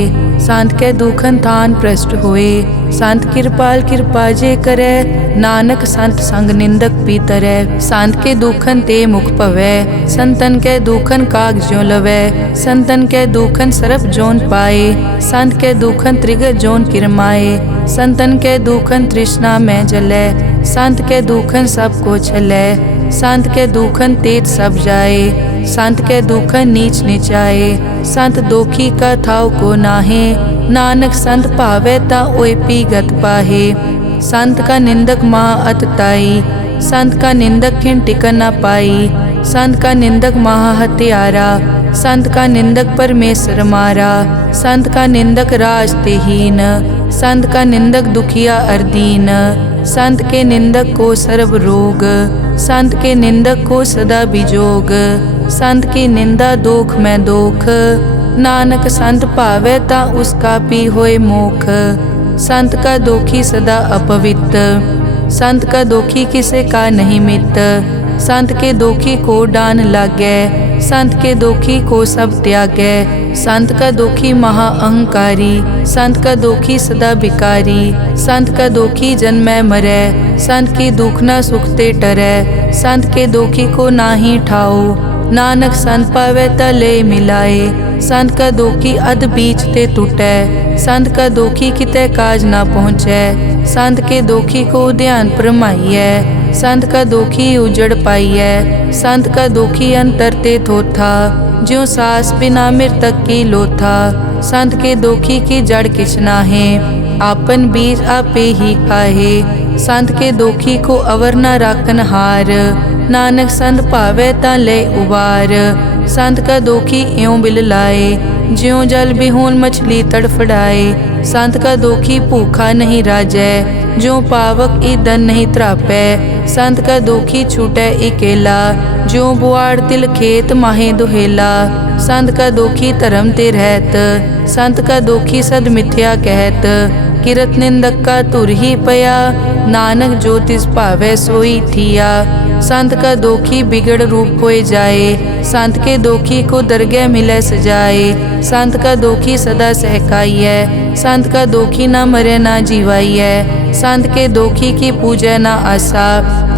संत कै दुखन थान प्रष्ट होए। संत कृपाल कृपा जे करे, नानक संत संग निंदक पी तरै। संत के दुखन ते मुख पवै, संतन कै दुखन काग ज्यों लवै। संतन कै दुखन सरप जोन पाए, संत कै दुखन त्रिगत जोन किरमाए। संतन कै दुखन तृष्णा में जलै, संत कै दुखन सब को छलै। संत कै दुखन तेज सब जाए, संत कै दुखन नीच नीचाए। संत दोखी का थाव को नाहे, नानक संत भावै ता ओए पी गत पाहे। संत का निंदक महा अतताई, संत का निंदक खिन टिकन न पाई। संत का निंदक महा हत्यारा, संत का निंदक परमेश्वर मारा। संत का निंदक राज ते हीन, संत का निंदक दुखिया अरदीन। संत के निंदक को सर्व रोग, संत के निंदक को सदा बिजोग। संत की निंदा दोख में दोख, नानक संत भावै ता उसका पी होए मोख। संत का दोखी सदा अपवित्र, संत का दोखी किसे का नहीं मित। संत के दोखी को डान लागै, संत के दोखी को सब त्यागै। संत का दोखी महा अहंकारी, संत का दोखी सदा बिकारी। संत का दोखी जन्मै मरै, संत की दुख न सुख ते टरै। संत के दोखी को नाही ठाओ, नानक संत पावै ता ले मिलाए। संत का दोखी अध बीच ते टूटै, संत का दोखी कितै काज ना पहुँचै। संत के दोखी को ध्यान परमाइयै, संत का दोखी उजड़ पाइयै। संत का दोखी अंतर ते थोथा, ज्यों सास बिना मृतक की लोथा। संत के दोखी की जड़ किछ नाहे, आपन बीज आपे ही खाहे। संत के दोखी को अवर न राखन हार, नानक संत भावै ता ले उबार। संत का दोखी इयों बिल लाए, ज्यों जल बिहोन मछली तड़फड़ाए। संत का दोखी भूखा नहीं राजै, ज्यों पावक ईदन नहीं त्रापै। संत का दोखी छूटै इकेला, ज्यों बुआड़ तिल खेत माहे दुहेला। संत का दोखी धर्म ते रहत, संत का दोखी सद मिथ्या कहत। किरत निंदक का तुर ही पया, नानक जो तिस भावै सोई थिया। संत का दोखी बिगड़ रूप होए जाए, संत के दोखी को दरगह मिलै सजाए। संत का दोखी सदा सहकाइयै, संत का दोखी ना मरै ना जीवाइयै। संत के दोखी की पूजै ना आसा,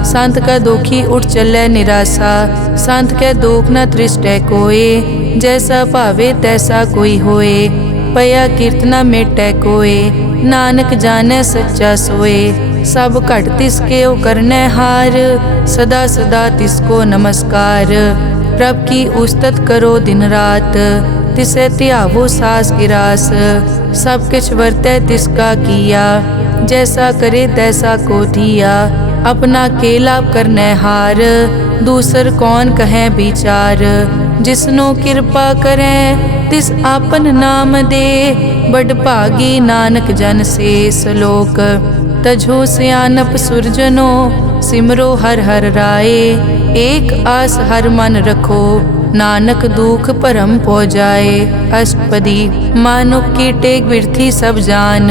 संत का दोखी उठ चलै निराशा। संत कै दोख न तृष्टै कोय, जैसा भावे तैसा कोई होए। पया कीर्तना मेटै कोय, नानक जानै सच्चा सोए। सब घट तिसके ओ करनै हार, सदा सदा तिसको नमस्कार। प्रभ की उस्तत करो दिन रात, तिसै ध्यावो सास गिरास। सब किछ वरतै तिसका किया, जैसा करे तैसा को दिया। अपना केला करनै हार, दूसर कौन कहे विचार। जिसनो कृपा करें तिस आपन नाम दे, बड़ भागी नानक जन से सलोक। तजो सियानप सुरजनो, सिमरो हर हर राए। एक आस हर मन रखो, नानक दुख भरम पौ जाए। अष्टपदी मानुक की टेक बिरथी सब जान,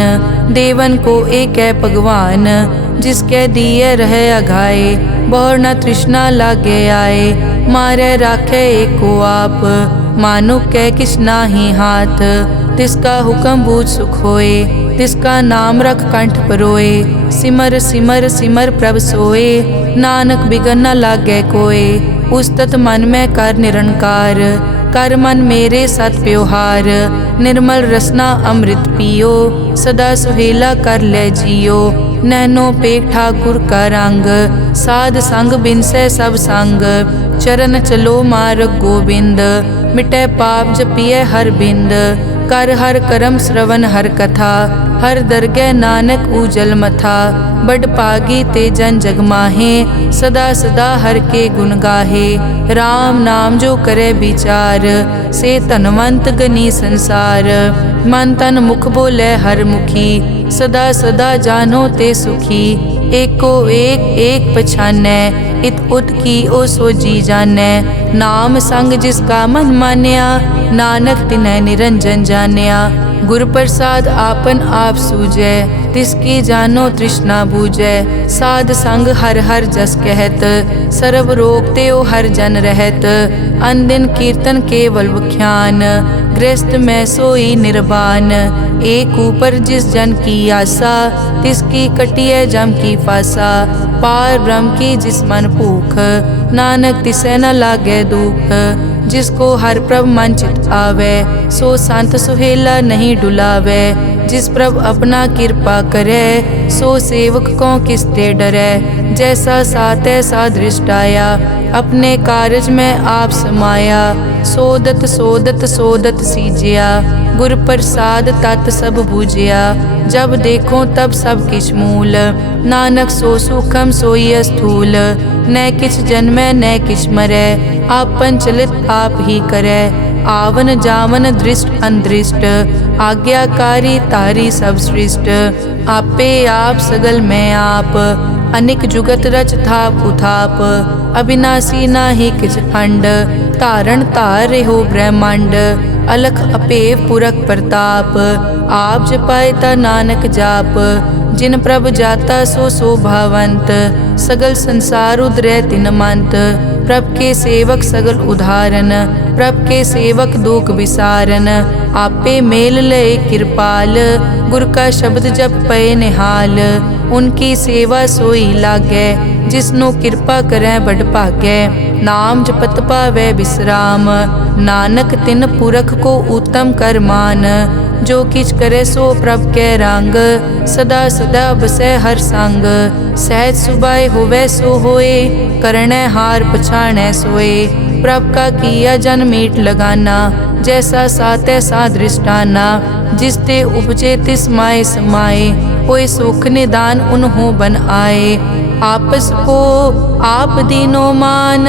देवन को एक है भगवान। जिसके दिए रहे अघाए, बहुर न तृष्णा लागे आए। मारे राखे एको आप, मानुक कै किछ नाही हाथ। तिसका हुक्म बूझ सुख होए, तिसका नाम रख कंठ परोए। सिमर सिमर सिमर प्रभ सोए, नानक बिगन न लागै कोय। उस्तत मन में कर निरंकार, कर मन मेरे सत व्यवहार। निर्मल रसना अमृत पियो, सदा सुहेला कर ले जियो। नैनो पेख ठाकुर का रंग, साध संग बिनसै सब संग। चरण चलो मार्ग गोबिंद, मिटै पाप जपिए हर बिंद। कर हर करम श्रवण हर कथा, हर दरगह नानक उजल मथा। बड़ पागी ते जन जग माहे, सदा सदा हर के गुण गाहे। राम नाम जो करे विचार, से धनवंत गनी संसार। मन तन मुख बोले हर मुखी, सदा सदा जानो ते सुखी। एको एक एक पछानै, इत उत की ओ सोजी जानै। नाम संग जिसका मन मान्या, नानक तिनै निरंजन जान्या। गुर प्रसाद आपन आप सूझै, तिसकी जानो तृष्णा बूझै। साध संग हर हर जस कहत, सर्व रोग त्यो हर जन रहत। अन दिन कीर्तन केवल बख्यान, गृहस्थ में सोई निर्वाण। एक ऊपर जिस जन की आशा, तिसकी कटिय जम की फासा। पार ब्रह्म की जिस मन भूख, नानक तिसै न लागे दुख। जिसको हर प्रभ मन चित आवे, सो संत सुहेला नहीं डुलावे। जिस प्रभ अपना कृपा करे, सो सेवक को किसते डरे। जैसा सात ऐसा दृष्टाया, अपने कारज में आप समाया। सोदत सोदत सोदत सीजिया, गुर प्रसाद तत् सब बूझिया। जब देखो तब सब किछ मूल, नानक सो सुखम सोई स्थूल। न किछ जन्मै न किछ मरै, आपन चलित आप ही करै। आवन जावन दृष्ट अनदृष्ट, आज्ञाकारी तारी सब सृष्ट। आपे आप सगल में आप, अनिक जुगत रच थाप उथाप। अविनाशी नाहि किछ खंड, तारण तार रेहो ब्रह्मांड। अलख अपेव पुरख प्रताप, आप जपाए ता नानक जाप। जिन प्रभ जाता सो शोभावंत, सगल संसार उदरै तिन मंत। प्रभ के सेवक सगल उदाहरण, प्रभ के सेवक दुख विसारन। आपे मेल लय कृपाल, गुर का शब्द जप पए निहाल। उनकी सेवा सोई लागै, जिसनो कृपा करै बड़ भागै। नाम जपत पावै विश्राम, नानक तिन पुरख को उत्तम कर मान। जो किछ करे सो प्रभ कै रंग, सदा सदा बसै हर संग। सहज सुभाए होवै सो होए, करनै हार पछाणै सोए। प्रभ का किया जन मीठ लगाना, जैसा सात ऐसा दृष्टाना। जिस ते उपजे तिस माए समाए, होए सुख निदान उन्हों बन आए। आपस को आप दीनो मान,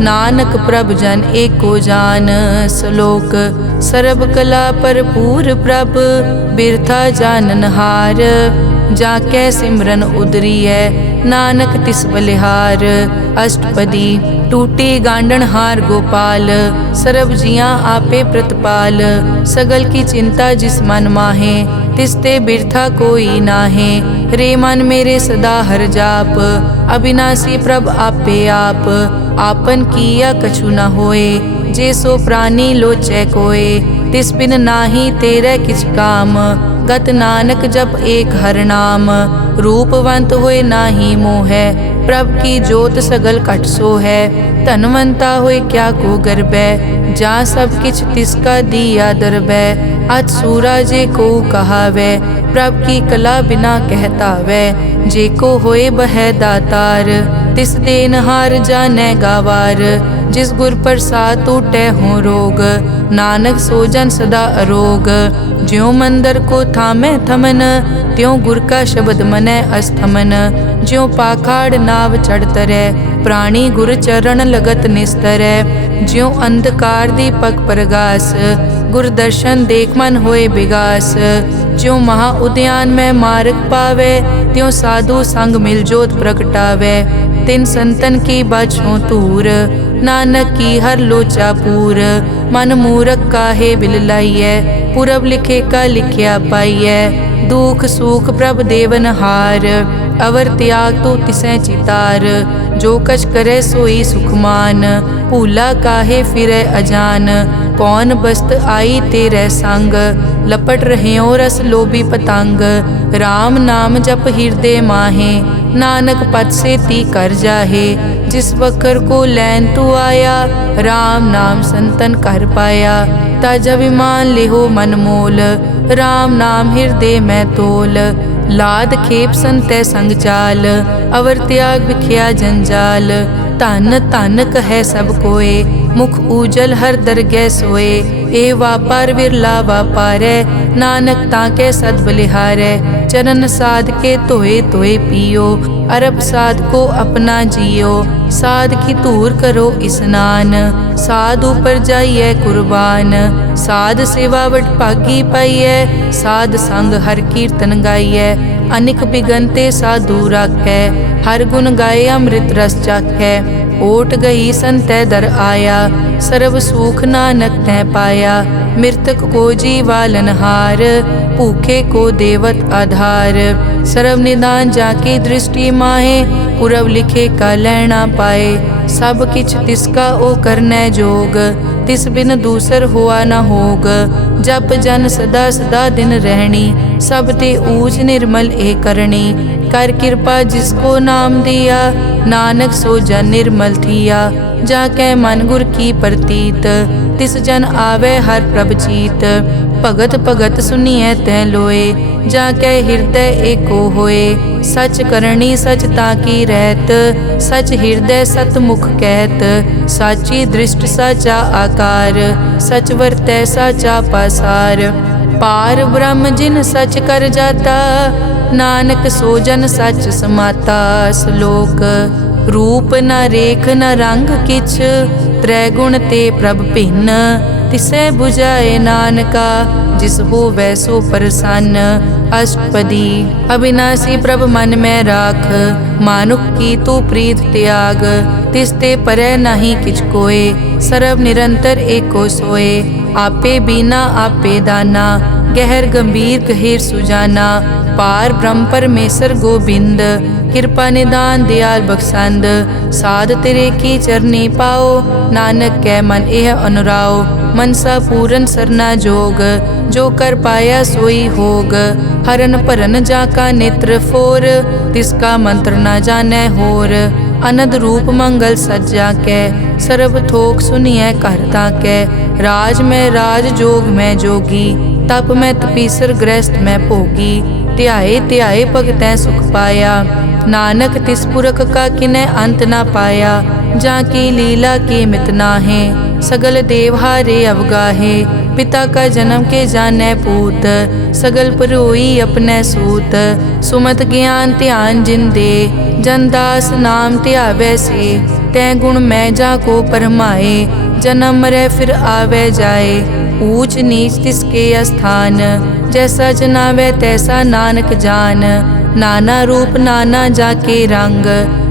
नानक प्रभ जन एको जान। श्लोक सर्ब कला भरपूर प्रभ, बिरथा जानन हार। जाकै सिमरन उदरियै, नानक तिस बलिहार। अष्टपदी टूटी गांडन हार गोपाल, सर्ब जियां आपे प्रतिपाल। सगल की चिंता जिस मन माहे, तिसते बिरथा कोई नाहे। रे मन मेरे सदा हर जाप, अविनाशी प्रभ आपे आप। आपन किया कछु न होए, जे सो प्राणी लोचै कोय। तिस बिन नाही तेरे किछ काम, गत नानक जप एक हर नाम। रूपवंत होए नाही मोहै, प्रभ की जोत सगल कट सो है। धनवंता होए क्या को गर्बै, जा सब किछ तिसका दिया दरबै। अत सूरा जे को कहावै, प्रभ की कला बिना कहतावै। जे को होए बह दातार, तिस देनहार जानै गावार। जिस गुर प्रसाद टूटै हो रोग, नानक सो जन सदा अरोग। ज्यों मंदिर को थामै थमन, त्यों गुर का शब्द मनै अस्थमन। ज्यों पाखाड़ नाव चढ़ तरै, प्राणी गुर चरण लगत निस्तरै। ज्यों अंधकार दीपक प्रगास, गुर दर्शन देख मन होए विगास। ज्यों महा उद्यान में मार्ग पावे, त्यों साधु संग मिल जोत प्रगटावे। तिन संतन की बाछों तूर, नानक की हर लोचा पूर। मन मूरख काहे बिल लाइयै, पुरब लिखे का लिखिया पाइयै। दुख सुख प्रभ देवन हार, अवर त्याग तो तिसै चितार। जो कछ करे सोई सुखमान, भूला काहे फिरै अजान। कौन बस्त आई तेरे संग, लपट रह्यो रस लोभी पतंग। राम नाम जप हृदय माहे, नानक पद से ती कर जाहे। जिस वकर को लैन तू आया, राम नाम संतन कर पाया। ताज अभिमान लेहो मन मोल, राम नाम हृदय में तोल। लाद खेप संतै संग चाल, अवर त्याग बिखिया जंजाल। धन धन कहे सब कोय, मुख उजल हर दरगह सोए। ए वापार विरला वापारै, नानक ताके सद बलिहारै। चरण साध के तोए तोए पियो, अरब साध को अपना जियो। साध की धूर करो स्नान, साध ऊपर जाइए कुर्बान। साध सेवा वड भागी पाइयै, साध संग हर कीर्तन गाइयै। अनिक बिगनते साधु राखै, हर गुण गाए अमृत रस चाखै। ओट गई संतै दर आया, सर्व सुख नानक तै पाया। मृतक को जीवालन हार, भूखे को देवत आधार। सर्व निदान जाकी दृष्टि माहे, पुरब लिखे का लैना पाए। सब किछ तिसका ओ करनै जोग, तिस बिन दूसर हुआ न होग। जप जन सदा सदा दिन रहनी, सब ते ऊच निर्मल ए करनी। कर कृपा जिसको नाम दिया, नानक सो जन निर्मल थिया। जाकै मन गुर की प्रतीत, तिस जन आवे हर प्रभ चीत। भगत भगत सुनिए तै लोए, जाकै हृदय एको होए। सच करनी सच ताकी रहत, सच हृदय सतमुख कहत। साची दृष्ट साचा आकार, सच वरतै साचा पासार। पार ब्रह्म जिन सच कर जाता, नानक सो जन सच समाता। श्लोक रूप न रेख न रंग किछ, त्रैगुण ते प्रभ भिन्न। तिसै बुझाए नानका, जिस होवै सो प्रसन्न। अष्टपदी अविनाशी प्रभ मन में राख, मानुख की तू प्रीत त्याग। तिस ते परै नहीं किछ कोय, सर्व निरंतर एको सोए। आपे बीना आपे दाना, गहर गंभीर गहीर सुजाना। पार ब्रह्म परमेश्वर गोबिंद, कृपा निदान दयाल बख्शंद। साध तेरे की चरनी पाओ, नानक कै मन एह अनुराओ। मनसा पूरन सरना जोग, जो कर पाया सोई होग। हरन भरन जाका नेत्र फोर, तिसका मंत्र न जानै होर। अनद रूप मंगल सज्जा कै, सर्व थोक सुनिए कर ताकै। राज में राज जोग में जोगी, तप में तपीसर गृहस्थ में भोगी। ध्याए ध्याए भगतैं सुख पाया, नानक तिस पुरख का किनै अंत न पाया। जाकी लीला की मित नाहे, सगल देवहारे अवगाहे। पिता का जन्म के जानै पूत, सगल परोई अपने सूत। सुमत ज्ञान ध्यान जिन दे, जनदास नाम ध्यावै से। तै गुण मैं जाको परमाए, जन्म मरै फिर आवे जाए। ऊच नीच तिसके स्थान, जैसा जनावै तैसा नानक जान। नाना रूप नाना जाके रंग,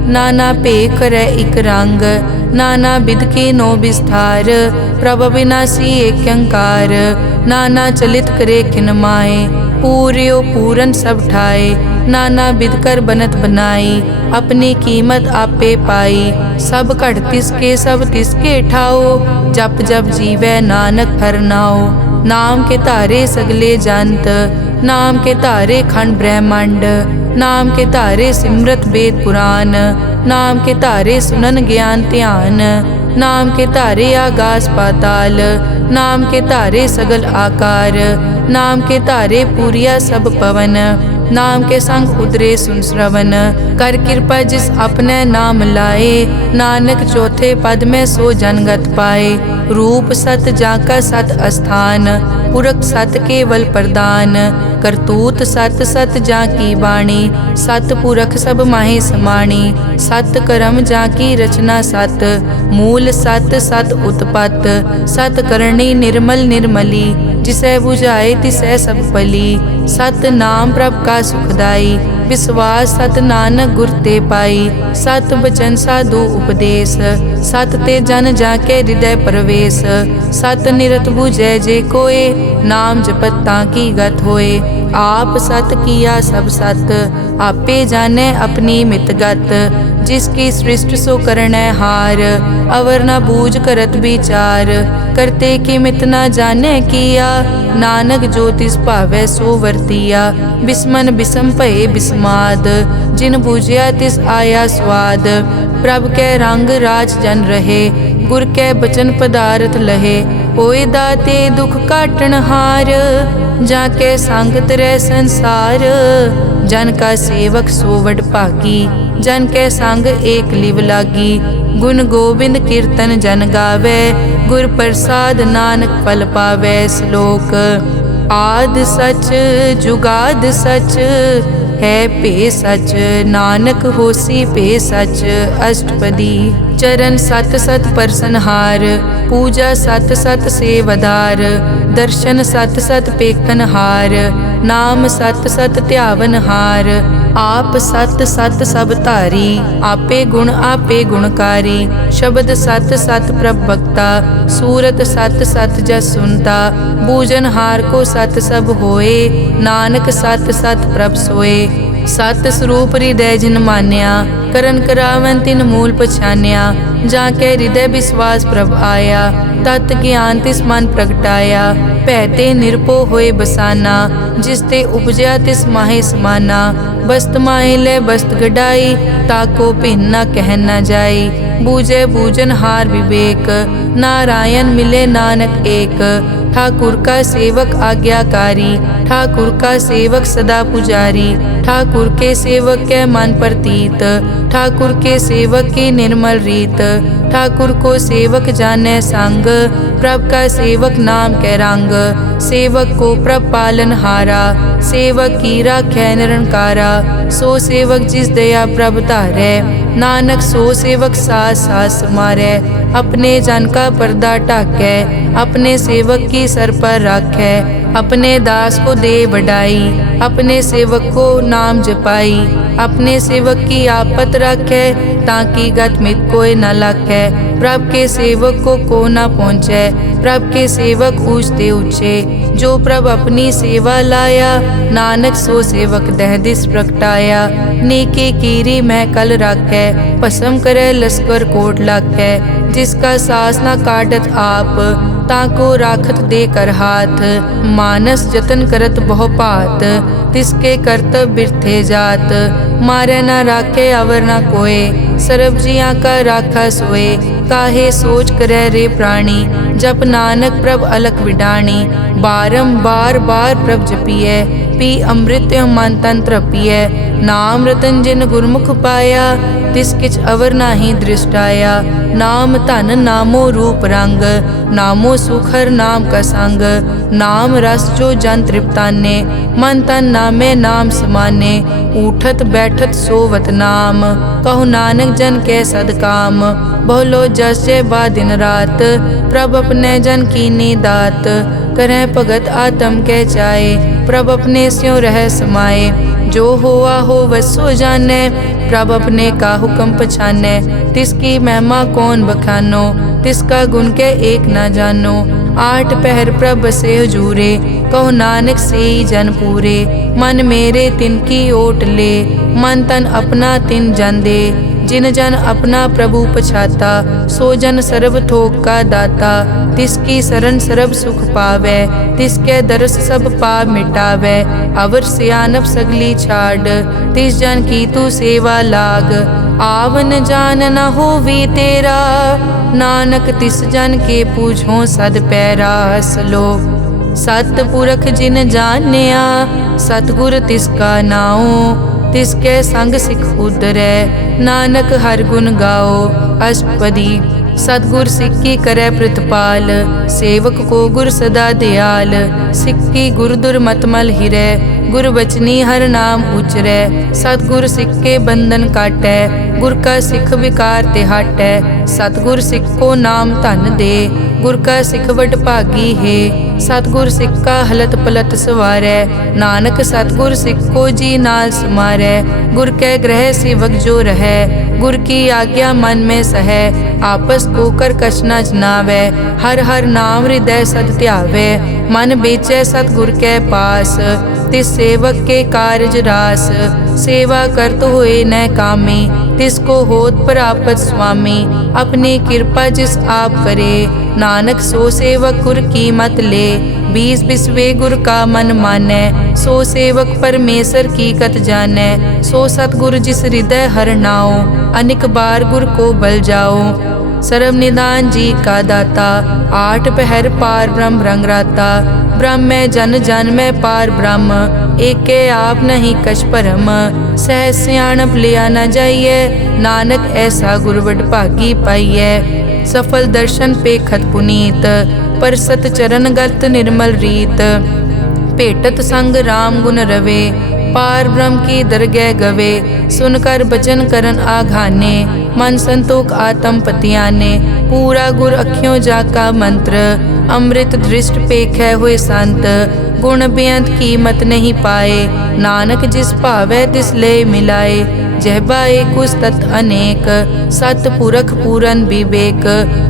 नाना भेख करै इक रंग। नाना बिध के नो विस्तार, प्रभ अविनाशी एक अंकार। नाना चलित करे किन माए, पूर्यो पूरन सब ठाए। नाना बिध कर बनत बनाई, अपनी कीमत आपे पाई। सब घट तिसके सब तिसके ठाओ, जप जप जीवै नानक हर नाओ। नाम के धारे सगले जंत, नाम के धारे खंड ब्रह्मांड। नाम के धारे सिमरत वेद पुराण, नाम के धारे सुनन ज्ञान ध्यान। नाम के धारे आगास पाताल, नाम के धारे सगल आकार। नाम के धारे पूरिया सब पवन, नाम के संग उतरे सुन श्रवण। कर कृपा जिस अपने नाम लाए, नानक चौथे पद में सो जनगत पाए। रूप सत जाका सत अस्थान, पुरख सत केवल प्रदान। करतूत सत सत जाकी वाणी, सत पुरख सब माहे समाणी। सत कर्म जाकी रचना सत, मूल सत सत उत्पत। सत करणी निर्मल निर्मली, जिसे बुझाए तिसै सब पली। सत नाम प्रभ का सुखदाई, विश्वास सत नानक गुर ते पाई। सत बचन साधु उपदेश, सत ते जन जाके हृदय प्रवेश। सत निरत बुझै जे कोय, नाम जपत ताकी गत होए। आप सत किया सब सत, आपे जाने अपनी मित गत। जिसकी सृष्ट सो करनै हार, अवर न बूझ करत विचार। करते की मित न जाने किया, नानक जो तिस भावै सो वर्तिया। बिस्मन बिसम भये बिस्माद, जिन बूझिया तिस आया स्वाद। प्रभ कै रंग राज जन रहे, गुर कै बचन पदारथ लहे। होए दाते दुख काटन हार, जाके संगत रह संसार। जन का सेवक सो वड भागी, जन के संग एक लिव लागी। गुण गोबिंद कीर्तन जन गावे, गुर प्रसाद नानक फल पावे। श्लोक आद सच जुगाद सच, है पे सच नानक होसी पे सच। अष्टपदी चरण सत सत परसनहार, पूजा सत सत सेवदार। दर्शन सत सत पेखनहार, नाम सत सत ध्यावनहार। आप सत सत सब धारी, आपे गुणकारी। शब्द सत सत प्रभ भक्ता, सूरत सत सत जस सुनता। बूझन हार को सत सब होए, नानक सत सत प्रभ सोए। सत स्वरूप हृदय जिन मान्या, करन करावन तिन मूल पछान्या। जाके हृदय विश्वास प्रभ आया, तत् ज्ञान तिस मन प्रगटाया। भैते निरपो होए बसाना, जिसते उपजया तिस माहे समाना। बस्त माहे ले बस्त गढ़ाई, ताको भिन्न न कह न जाई। बूझे बूझन हार विवेक, नारायण मिले नानक एक। ठाकुर का सेवक आज्ञाकारी, ठाकुर का सेवक सदा पुजारी। ठाकुर के सेवक के मन प्रतीत, ठाकुर के सेवक की निर्मल रीत। ठाकुर को सेवक जाने संग, प्रभ का सेवक नाम के रंग। सेवक को प्रभ पालन हारा, सेवक की राखै निरंकारा। सो सेवक जिस दया प्रभ धारै, नानक सो सेवक सास सास समारै। अपने जन का पर्दा ढाकै, अपने सेवक की सर पर राखै। अपने दास को दे बढ़ाई, अपने सेवक को नाम जपाई। अपने सेवक की आपत राखै, ताकि गत मित कोई न लाखै। प्रभ के सेवक को न पहुँचै, प्रभ के सेवक ऊंचते ऊंचे। जो प्रभ अपनी सेवा लाया, नानक सो सेवक दह दिस प्रगटाया। नेके कीरी मैं कल राखै, भस्म करे लश्कर कोट लाखै। जिसका सास न काटत आप, ताको राखत दे कर हाथ। मानस जतन करत बहु पात, तिसके करतब बिरथे जात। मारे न राखे अवर न कोय, सर्ब जिया का राखा सोए। काहे सोच करे रे प्राणी, जप नानक प्रभ अलख विडाणी। बारंबार बार प्रभ जपिए, पी अमृत मन तन तृपिए। नाम रतन जिन गुरमुख पाया, तिस किछ अवर नाही दृष्टाया। नाम धन नामो रूप रंग, नामो सुखर नाम का संग। नाम रस जो जन तृप्ताने, मन तन नामे नाम समाने। उठत बैठत सोवत नाम, कहु नानक जन के सदकाम। बहुलो जस जय बा दिन रात, प्रभ अपने जन की दात। करें भगत आत्म के जाए, प्रभ अपने स्यों रह समाए। जो होआ हो वसो जाने, प्रभ अपने का हुक्म पछाने। तिसकी महिमा कौन बखानो, तिसका गुण के एक न जानो। आठ पहर प्रभ से हजूरे, कहो नानक से जन पूरे। मन मेरे तिनकी ओट ले, मन तन अपना तिन जन दे। जिन जन अपना प्रभु पछाता, सो जन सर्व थोक का दाता। तिसकी शरण सर्व सुख पावे, तिसके दरस सब पाप मिटावे। अवर सियानप सगली छाड़, तिस जन की तू सेवा लाग। आवन जान न होवी तेरा, नानक तिस जन के पूछो सद पैरा। सलोक सतपुरख जिन जानिया, सतगुर तिसका नाओ। तिसके संग सिख उतरै, नानक हर गुण गाओ। अष्टपदी सतगुर सिक्की करे प्रतिपाल, सेवक को गुर सदा दयाल। सिक्की गुर दुर्मतमल हिरै, गुर बचनी हर नाम उचरै। सतगुर सिक्के बंधन काटै, गुर का सिख विकार ते हटै। सतगुर सिख को नाम धन दे, गुर का सिख वड भागी है। सतगुर सिख का हलत पलत सवारै, नानक सतगुर सिख को जी नाल समारै। गुर के ग्रह सेवक जो रहै, गुर की आज्ञा मन में सहै। आपस को कर कछ न जनावै, हर हर नाम हृदय सद ध्यावै। मन बेचै सतगुर के पास, तिस सेवक के कारज रास। सेवा करत होए न कामी, तिसको होत प्राप्त स्वामी। अपनी कृपा जिस आप करे, नानक सो सेवक गुर की मत ले। बीस बिसवे गुर का मन मानै, सो सेवक परमेश्वर की कत जानै। सो सतगुर जिस हृदय हर नाओ, अनेक बार गुर को बल जाओ। सर्व निदान जी का दाता, आठ पहर पार ब्रह्म रंग राता। ब्रह्म में जन जन में पार ब्रह्म, एके आप नहीं कछ परम। सह सियाणप लिया न जाइए, नानक ऐसा गुरवड भागी पाइए। सफल दर्शन पेखत पुनीत, परसत चरण गत निर्मल रीत। भेटत संग राम गुण रवे, पार ब्रह्म की दरगह गवे। सुनकर बचन करन आघाने, मन संतोख आत्म पतियाने, पूरा गुर अखियों जाका मंत्र, अमृत दृष्ट पेखै हुए संत, गुण बेअंत कीमत नहीं पाए, नानक जिस भावै तिस ले मिलाए। जहबा एक उस्तत अनेक, सत पुरख पूरन विवेक,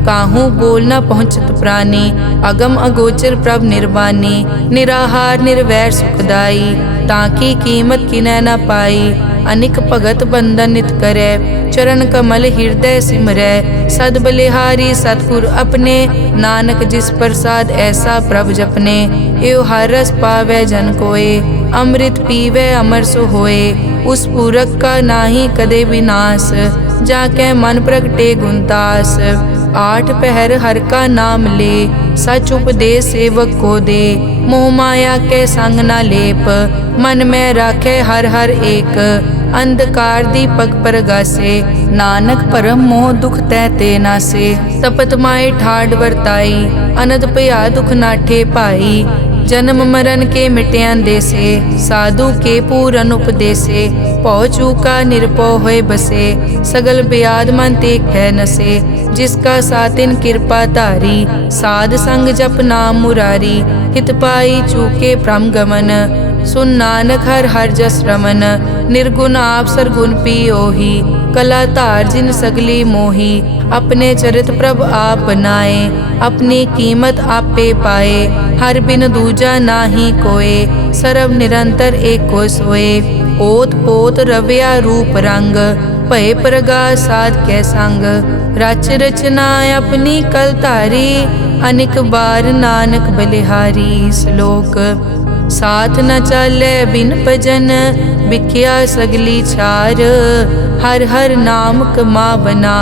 काहू बोल न पहुँचत प्राणी, अगम अगोचर प्रभ निर्वाणी, निराहार निर्वैर सुखदाई, ताकी कीमत किनै न पाई। अनिक भगत बंदन नित करै, चरण कमल हृदय सिमरै, सद बलिहारी सतगुर अपने, नानक जिस प्रसाद ऐसा प्रभ जपने। एव हर रस पावै जन कोय, अमृत पीवै अमर सो होए, उस पूरक का नाही कदे विनाश, जाकै मन प्रगटे गुणतास। आठ पहर हर का नाम ले, सच उपदेश सेवक को दे, मोह माया के संग न लेप, मन में राखे हर हर एक, अंधकार दीपक परगासे, नानक परम मोह दुख तै ते नासे। तपत माए ठाड वर्ताई, अनद भया दुख नाठे पाई, जन्म मरण के मिट्यान देसे, साधु के पूरन उपदेसे, पौ चूका निरपौ होए बसे, सगल ब्याद मन तेक है नसे, जिसका सातिन कृपा धारी, साध संग जप नाम मुरारी, हित पाई चूके भ्रम गमन, सुन नानक हर हर जस रमन। निर्गुण आप सरगुण पियोही, कला धार जिन सगली मोही, अपने चरित प्रभ आप बनाए, अपनी कीमत आपे पाए, हर बिन दूजा नाही कोय, सरब निरंतर एको सोए। ओत पोत रव्या रूप रंग, भय प्रगास साध कै संग, रच रचना अपनी कल धारी, अनिक बार नानक बलिहारी। श्लोक साथ न चाले बिन भजन, बिख्या सगली छार, हर हर नाम कमावना,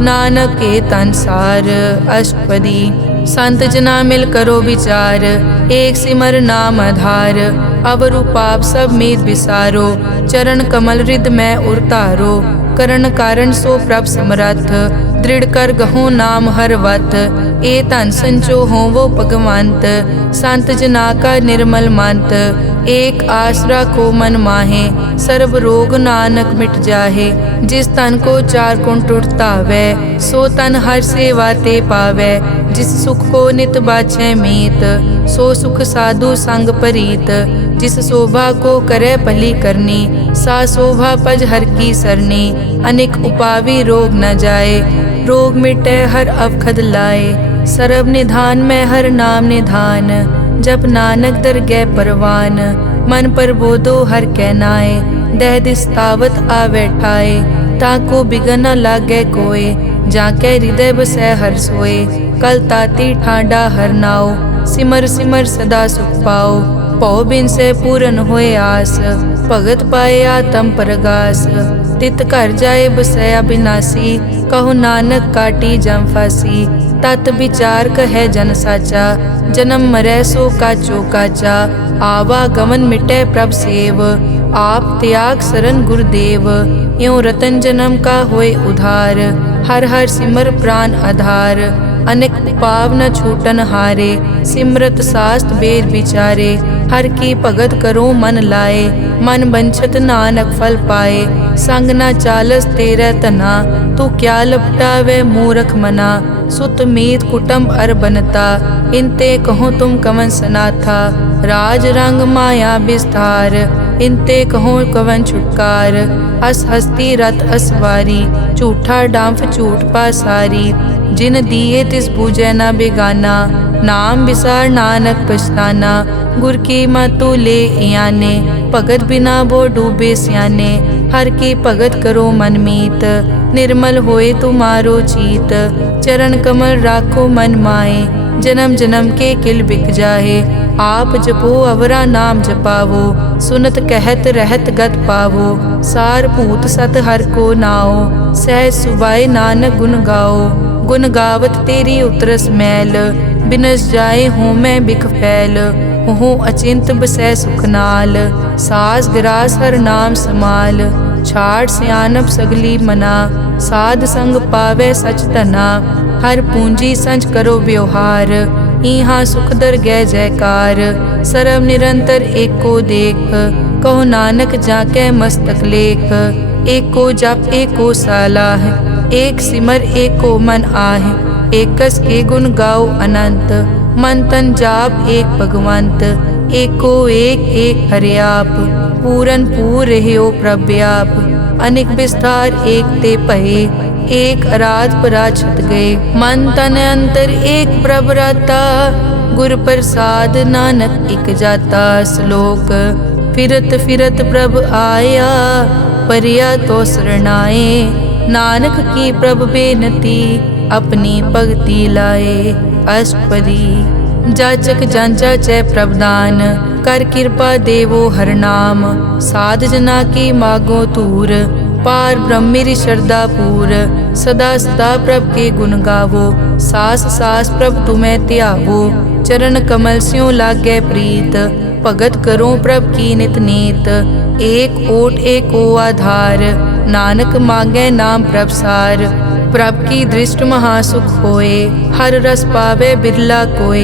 नानक के तनसार। अष्टपदी संत जना मिल करो विचार, एक सिमर नाम आधार, अवर उपाप सब मीत विसारो, चरण कमल रिद में उरतारो, करण कारण सो प्रभ समरथ, दृढ़ कर गहो नाम हर वत, ए धन संचो हो वो भगवंत, संत जना का निर्मल मंत, एक आस राखो मन माहे, सर्व रोग नानक मिट जाहे, जिस तन को चार कुण टुटतावै, सो तन हर सेवा ते पावै, जिस सुख को नित बाछै मीत, सो सुख साधु संग परीत, जिस शोभा को करे भली करनी, सा शोभा पज हर की सरनी, अनेक उपावी रोग न जाए, रोग मिटे हर अवखद लाए, सरब निधान में हर नाम निधान, जब नानक दरगह परवान, मन पर बोधो हर कै नाए, दह दिस तावत आवे ठाए, ताको बिगन न लागे कोय, जाके हृदय बसै हर सोए, कल ताती ठाडा हर नाओ, सिमर सिमर सदा सुख पाओ, पौ बिन से पूरन होए आस, भगत पाए आत्म परगास, तित घर जाए बसै अविनाशी, कहो नानक काटी जम फासी, तत विचार कहे जन साचा, जन्म मरै सो काचो काचा, आवागमन मिटै प्रभ सेव, आप त्याग सरन गुरुदेव, यों रतन जन्म का होए उधार, हर हर सिमर प्राण आधार, अनेक पाव न छूटन हारे, सिमरत शास्त्र वेद विचारे, हर की भगत करो मन लाए, मन बंछत नानक फल पाए, संग न चालस तेरा तना, तू क्या लपटावे मूरख मना, सुत मीत कुटुंब अर बनता, इनते कहो तुम कवन सनाथा, राज रंग माया विस्तार, इनते कहो कवन छुटकार, अस हस्ती रत असवारी, झूठा डांफ झूठ पासारी, जिन दिए तिस पूजै न बेगाना, नाम विसार नानक पछताना, गुर की मतु ले याने, भगत बिना वो डूबे स्याने, हर की भगत करो मन मीत, निर्मल होए तुम्हारो चीत, चरण कमल राखो मन माए, जन्म जन्म के किल बिक जाहे, आप जपो अवरा नाम जपावो, सुनत कहत रहत गत पावो, सार भूत सत हर को नाओ, सहज सुबाए नानक गुण गाओ, गुण गावत तेरी उतरस मैल, बिनस जाए हूँ मैं बिख फैल, हूँ अचिंत बसै सुख नाल, सास गिरास हर नाम समाल, छाड़ सियानप सगली मना, साध संग पावे सच धना, हर पूंजी संच करो व्यवहार, इहाँ सुख दर गै जयकार, सरब निरंतर एको देख, कहो नानक जाके मस्तक लेख, एको जप एको सालाह, एक सिमर एक को मन आहे, एकस के गुण गाओ अनंत। मन तन जाप एक भगवंत, एको एक एक हरियाप। पूरन पूर रहियो प्रव्याप, अनेक विस्तार एक ते पहे। एक अराध पराछत गए, मन तन अंतर एक प्रभ राता। गुर प्रसाद नानक इक जाता। श्लोक फिरत फिरत प्रभ आया, परिया तो शरणाए। नानक की प्रभ बेनती, अपनी भगति लाए। अष्टपदी जाचक जांचा चै प्रभदान, कर कृपा देवो हर नाम। साध जना की मागो तूर, पार ब्रह्मेरी श्रद्धा पूर। सदा सदा प्रभ के गुण गावो, सास सास प्रभ तुम्हें त्यावो। चरण कमल स्यों लागे प्रीत, भगत करो प्रभ की नित नीत। एक ओट एको आधार, नानक मांगे नाम प्रभ सार। प्रभ की दृष्ट महासुख होए, हर रस पावे बिरला कोय।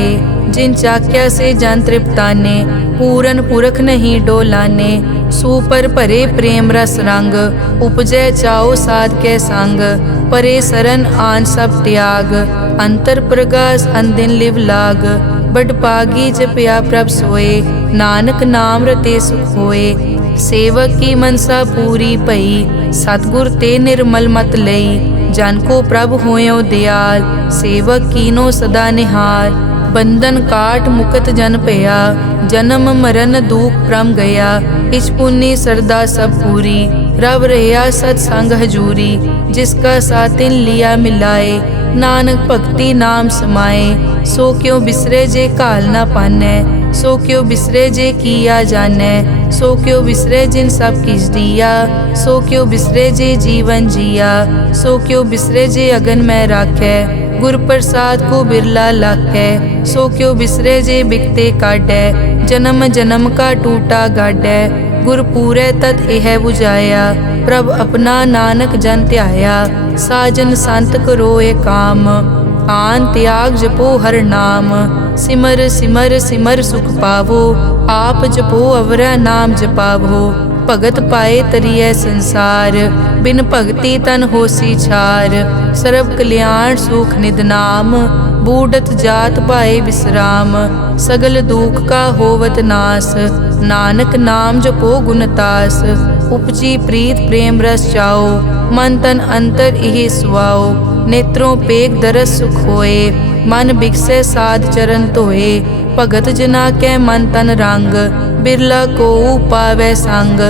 जिन चाक्या से जन तृप्ताने, पूरन पुरख नहीं डोलाने। सुपर भरे प्रेम रस रंग, उपजै चाओ साध के संग। परे सरन आन सब त्याग, अंतर प्रगास अंदिन लिव लाग। बड़ पागी जपया प्रभ सोए, नानक नाम रते सुख होए। सेवक की मनसा पूरी पई, सतगुर ते निर्मल मत लई। जन को प्रभ होयो दयाल, सेवक कीनो सदा निहार। बंधन काट मुकत जन पया, जन्म मरण दुख प्रम गया। इस पुण्य सरदा सब पूरी, रव रहिया सत्संग हजूरी। जिसका सातिन लिया मिलाए, नानक भक्ति नाम समाए। सो क्यों बिसरे जे काल ना पानै, सो क्यों बिसरे जे किया जानै। सो क्यों बिसरे जिन सब किस दिया, सो क्यों बिसरे जे जीवन जिया। सो क्यों बिसरे जे अगन में राखै, गुर प्रसाद को बिरला लाखै। सो क्यों बिसरे जे बिकते काटै, जन्म जन्म का टूटा गाडै। गुर पूरे तत एह बुझाया, प्रभ अपना नानक जन त्याया। साजन संत करो ए काम, आन त्याग जपो हर नाम। सिमर सिमर सिमर सुख पावो, आप जपो अवरा नाम जपावो। भगत पाए तरिए संसार, बिन भगति तन होसी छार। सर्व कल्याण सुख निद नाम, बूढ़त जात पाए विश्राम। सगल दुख का होवत नास, नानक नाम जपो गुणतास। उपजी प्रीत प्रेम रस चाओ, मन तन अंतर इहि सुआओ। नेत्रों पेग दरस सुख होए, मन बिकसे साध चरण धोए। भगत जना कै मन तन रंग, बिरला को पावै संग।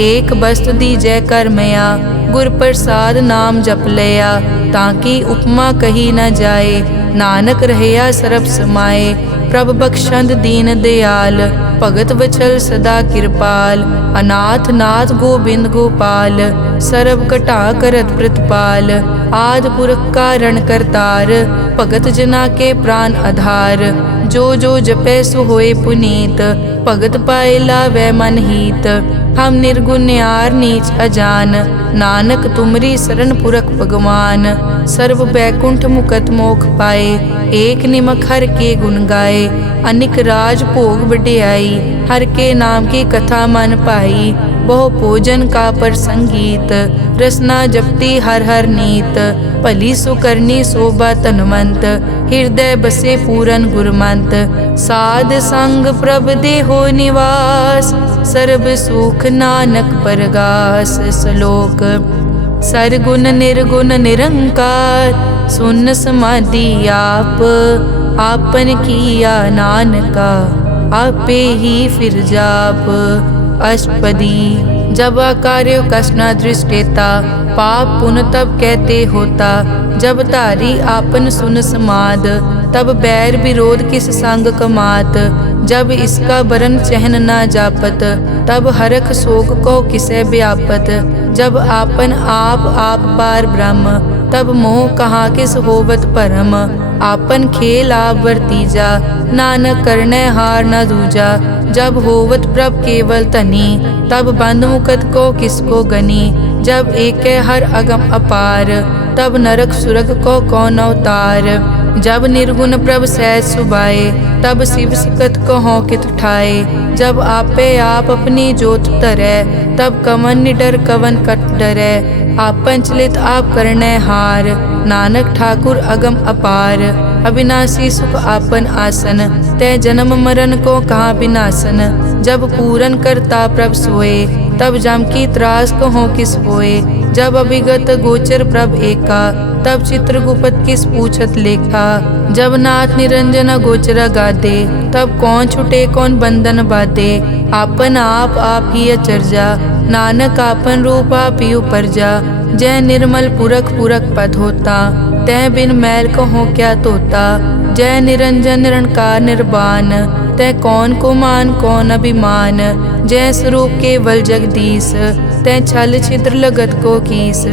एक बस्त दीजै कर मया, गुर प्रसाद नाम जप लया। ताकि उपमा कही न जाए, नानक रहया सरब समाए। प्रभ बख्शंद दीन दयाल, भगत वचल सदा कृपाल। अनाथ नाथ गोबिंद गोपाल, सरब कटा करत प्रतिपाल। आद पुरख कारण करतार, भगत जना के प्राण आधार। जो जो जपै सो होए पुनीत, भगत पाए लावै मन हीत। हम निर्गुण न्यार नीच अजान, नानक तुमरी शरण पुरख भगवान। सर्व बैकुंठ मुकत मोख पाए, एक निमक हर के गुण गाए। अनिक राज भोग बड़ियाई, हर के नाम की कथा मन पाई। बहु भोजन का पर संगीत, रसना जपती हर हर नीत। भली सुकरनी शोभा तनवंत, हृदय बसे पूरन गुरमंत। साध संग प्रभ देहो निवास, सर्ब सुख नानक परगास। श्लोक सरगुण निर्गुण निरंकार, सुन समाधि आप। आपन किया नानका, आपे ही फिर जाप। अष्टपदी जब आकार्य कसना दृष्टेता, पाप पुन तब कहते होता। जब धारी आपन सुन समाद, तब बैर विरोध किस संग कमात। जब इसका बरन चहन ना जापत, तब हरख शोक को किसे व्यापत। जब आपन आप आप पार ब्रह्म, तब मोह कहाँ किस होवत परम। आपन खेल आप वर्तीजा, नानक करने हार न दूजा। जब होवत प्रभ केवल तनी, तब बंद मुकत को किसको गनी। जब एक हर अगम अपार, तब नरक सुरग को कौन अवतार। जब निर्गुण प्रभ सहज सुबाए, तब शिव सिकत कहो कित ठाए। जब आपे आप अपनी जोत तरै, तब कवन निडर कवन कट डरै। आपन चलित आप करने हार। नानक ठाकुर अगम अपार, अविनाशी सुख आपन आसन। तै जन्म मरण को कहाँ विनाशन, जब पूरन करता प्रभ सोए। तब जम की त्रास कहो किस होए, जब अभिगत गोचर प्रभ एका। तब चित्रगुप्त किस पूछत लेखा, जब नाथ निरंजन गोचर गादे। तब कौन छुटे कौन बंधन बाधे, आपन आप ही अचरजा। नानक आपन रूप आप ही उपरजा, जय निर्मल पुरख पुरख पद होता। तै बिन मैल कहो क्या तोता, जय निरंजन निरंकार निर्वाण। तै कौन को मान कौन अभिमान, जय स्वरूप केवल जगदीश। तै छल छिद्र लगत को कीस,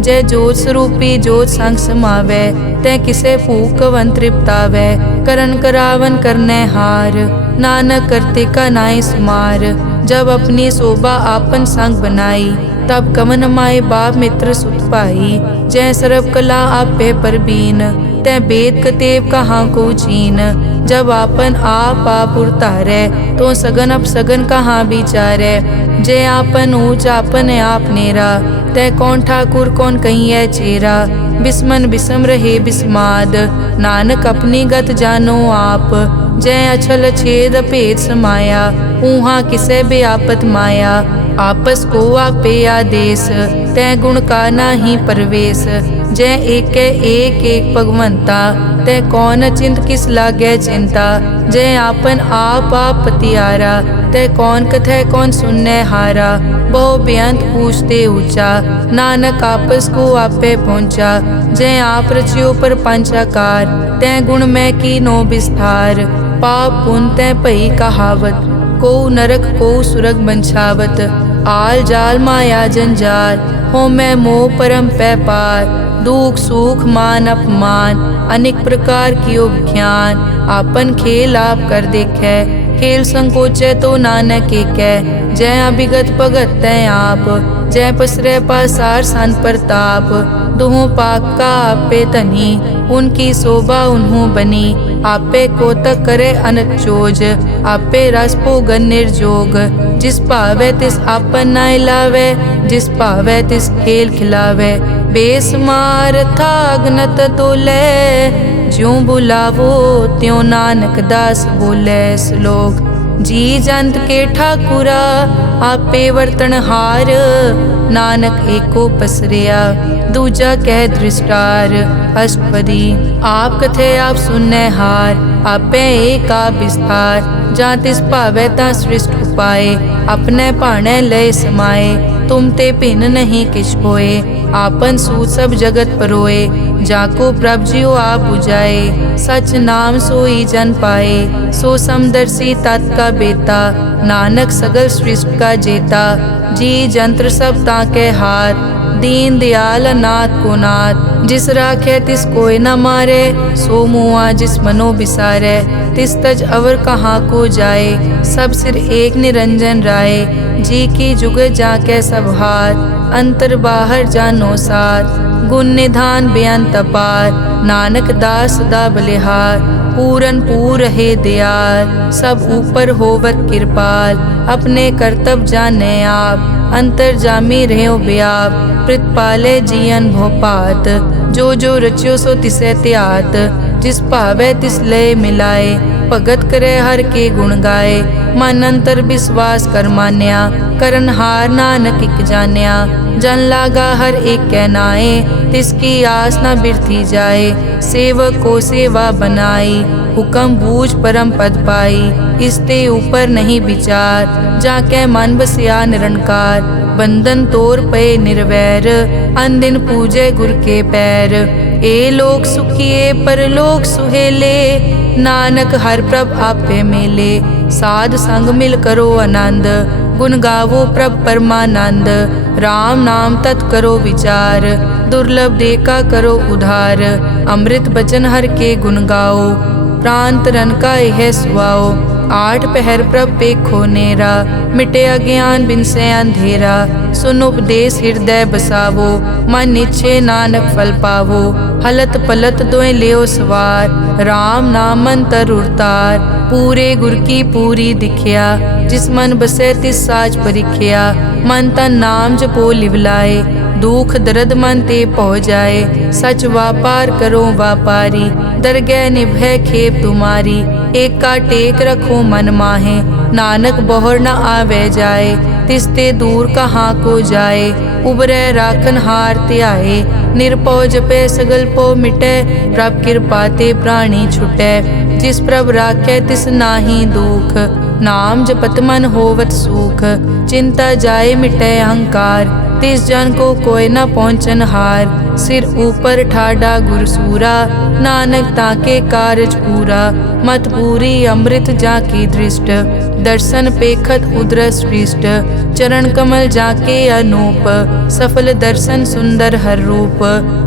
जय जोत स्वरूपी जोत संग समावै। तै किसे भूख कवन तृप्तावै, करन करावन करने हार। नानक करते का नाई सुमार, जब अपनी शोभा आपन संग बनाई। तब कवन माए बाप मित्र सुत पाई, जय सर्व कला आपे परबीन। तै वेद कतेव कहाँ को चीन, जब आपन आप उतारै। तो सगन अपसगन कहाँ विचारै, जय आपन ऊंच आपन आप नेरा। तै कौन ठाकुर कौन कहिए चेरा, बिस्मन बिसम रहे बिस्माद। नानक अपनी गत जानो आप, जय अछल छेद भेद समाया। ऊहा किसे बेआपत माया, आपस को आपे आदेश। तै गुण का नाही परवेश, जय एक भगवंता। तै कौन चिंत किस लागे चिंता, जय आपन आप पतियारा। तै कौन कथै कौन सुनने हारा, बहु बेअंत पूछते ऊंचा। नानक आपस को आपे पहुँचा, जय आप रचियो पर पंचाकार। तै गुण में की नो विस्तार, पाप पुण्य तै भई कहावत। को नरक को सुरग बंछावत, आल जाल माया जंजाल। हो मैं मोह परम पै पार, दुख सुख मान अपमान। अनेक प्रकार कियो ज्ञान, आपन खेल आप कर देखे। खेल संकोचे तो नानक एकै, जय अभिगत भगत तै आप। जय पसरे पासार सन प्रताप, दुहों पाक का आपे तनी। उनकी शोभा उन्हों बनी, आपे कोतक करे अनत चोज। आपे रस भोगन निर्जोग, जिस पावे तिस आपन नाय लावे। जिस पावे तिस खेल खिलावे, बेसमार था अगनत तोले। ज्यों बुलावो त्यों नानक दास बोले। श्लोक जी जंत के ठाकुरा, आपे वर्तन हार। नानक एको पसरिया, दूजा कह दृष्टार। अष्टपदी आप कथे आप सुनने हार, आपे एक आप विस्तार। जा तिस भावे ता सृष्ट उपाय, अपने भाणे लय समाए। तुम ते भिन्न नहीं किछ होए, आपन सूत सब जगत परोए। जाको प्रभ जियो आप बुझाए, सच नाम सोई जन पाए। सो समदर्शी तत् का बेता, नानक सगल सृष्टि का जेता। जी जंत्र सब ताके हाथ, दीन दयाल अनाथ को नाथ। जिस राखे तिस कोई न मारे, सो मुआ जिस मनो बिसारे। तिस तज अवर कहाँ को जाए, सब सिर एक निरंजन राय। जी की जुग जाके सब हाथ, अंतर बाहर जानो साथ। गुण निधान बेअंत अपार, नानक दास सदा बलिहार। पूरन पूर है दयाल, सब ऊपर होवत कृपाल। अपने कर्तव्य जाने आप, अंतर्जामी रहो व्याप। प्रतिपाले जियन भोपात, जो जो रच्यो सो तिसे त्यात। जिस भावे तिस लय मिलाए, भगत करे हर के गुण गाए। मन अंतर विश्वास कर मान्या, करन हार नानक इक जान्या। जन लागा हर एक कै नाए, तिसकी आस न बिरथी जाए। सेवक को सेवा बनाई, हुक्म बूझ परम पद पाई। इसते ऊपर नहीं विचार, जाके मन बसिया निरंकार। बंधन तोर पे निर्वैर, अन दिन पूजे गुर के पैर। ए लोक सुखिए परलोक सुहेले, नानक हर प्रभ आपे मेले। साध संग मिल करो आनंद, गुण गावो प्रभ परमानंद। राम नाम तत् करो विचार, दुर्लभ देखा करो उधार। अमृत बचन हर के गुण गाओ, प्रांत रन का यह सुआओ। आठ पहर प्रभ पेखो नेरा, मिटे अज्ञान बिन से अंधेरा। सुन उपदेश हृदय बसावो, मन इच्छे नानक फल पावो। हलत पलत दोए लियो सवार, राम नाम मंतर उरतार। पूरे गुर की पूरी दिखिया, जिस मन बसे तिस साज परिखिया। मन तन नाम जपो लिवलाए, दुख दर्द मन ते पौ जाए। सच व्यापार करो व्यापारी, दरगह निभै खेप तुम्हारी। एका टेक रखो मन माहे, नानक बहुर न आवे जाए। तिसते दूर कहाँ को जाए, उबरै राखन हार त्याए। निरपौ जपै सगल पौ मिटै, प्रभ कृपा ते प्राणी छुटै। जिस प्रभ राखै तिस नाहि दुख, नाम जपत मन होवत सुख। चिंता जाए मिटै अहंकार, तिस जन को कोई न पहुँचन हार। सिर ऊपर ठाडा गुरसूरा, नानक ताके कारज पूरा। मत पूरी अमृत जाकी दृष्ट, दर्शन पेखत उदरस पृष्ठ। चरण कमल जाके अनूप, सफल दर्शन सुंदर हर रूप।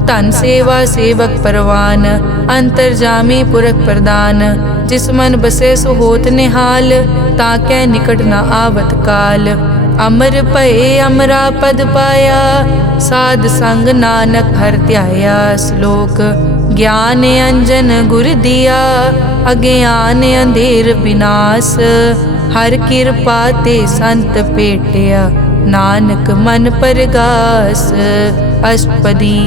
धन सेवा सेवक परवान, अंतर्जामी पुरख प्रदान। जिस मन बसे सो होत निहाल, ताकै निकट न आवत काल। अमर भये अमरा पद पाया, साध संग नानक हर ध्याया। श्लोक ज्ञान अंजन गुर दिया, अज्ञान अंधेर विनाश। हर कृपा ते संत पेटिया, नानक मन परगास। अष्टपदी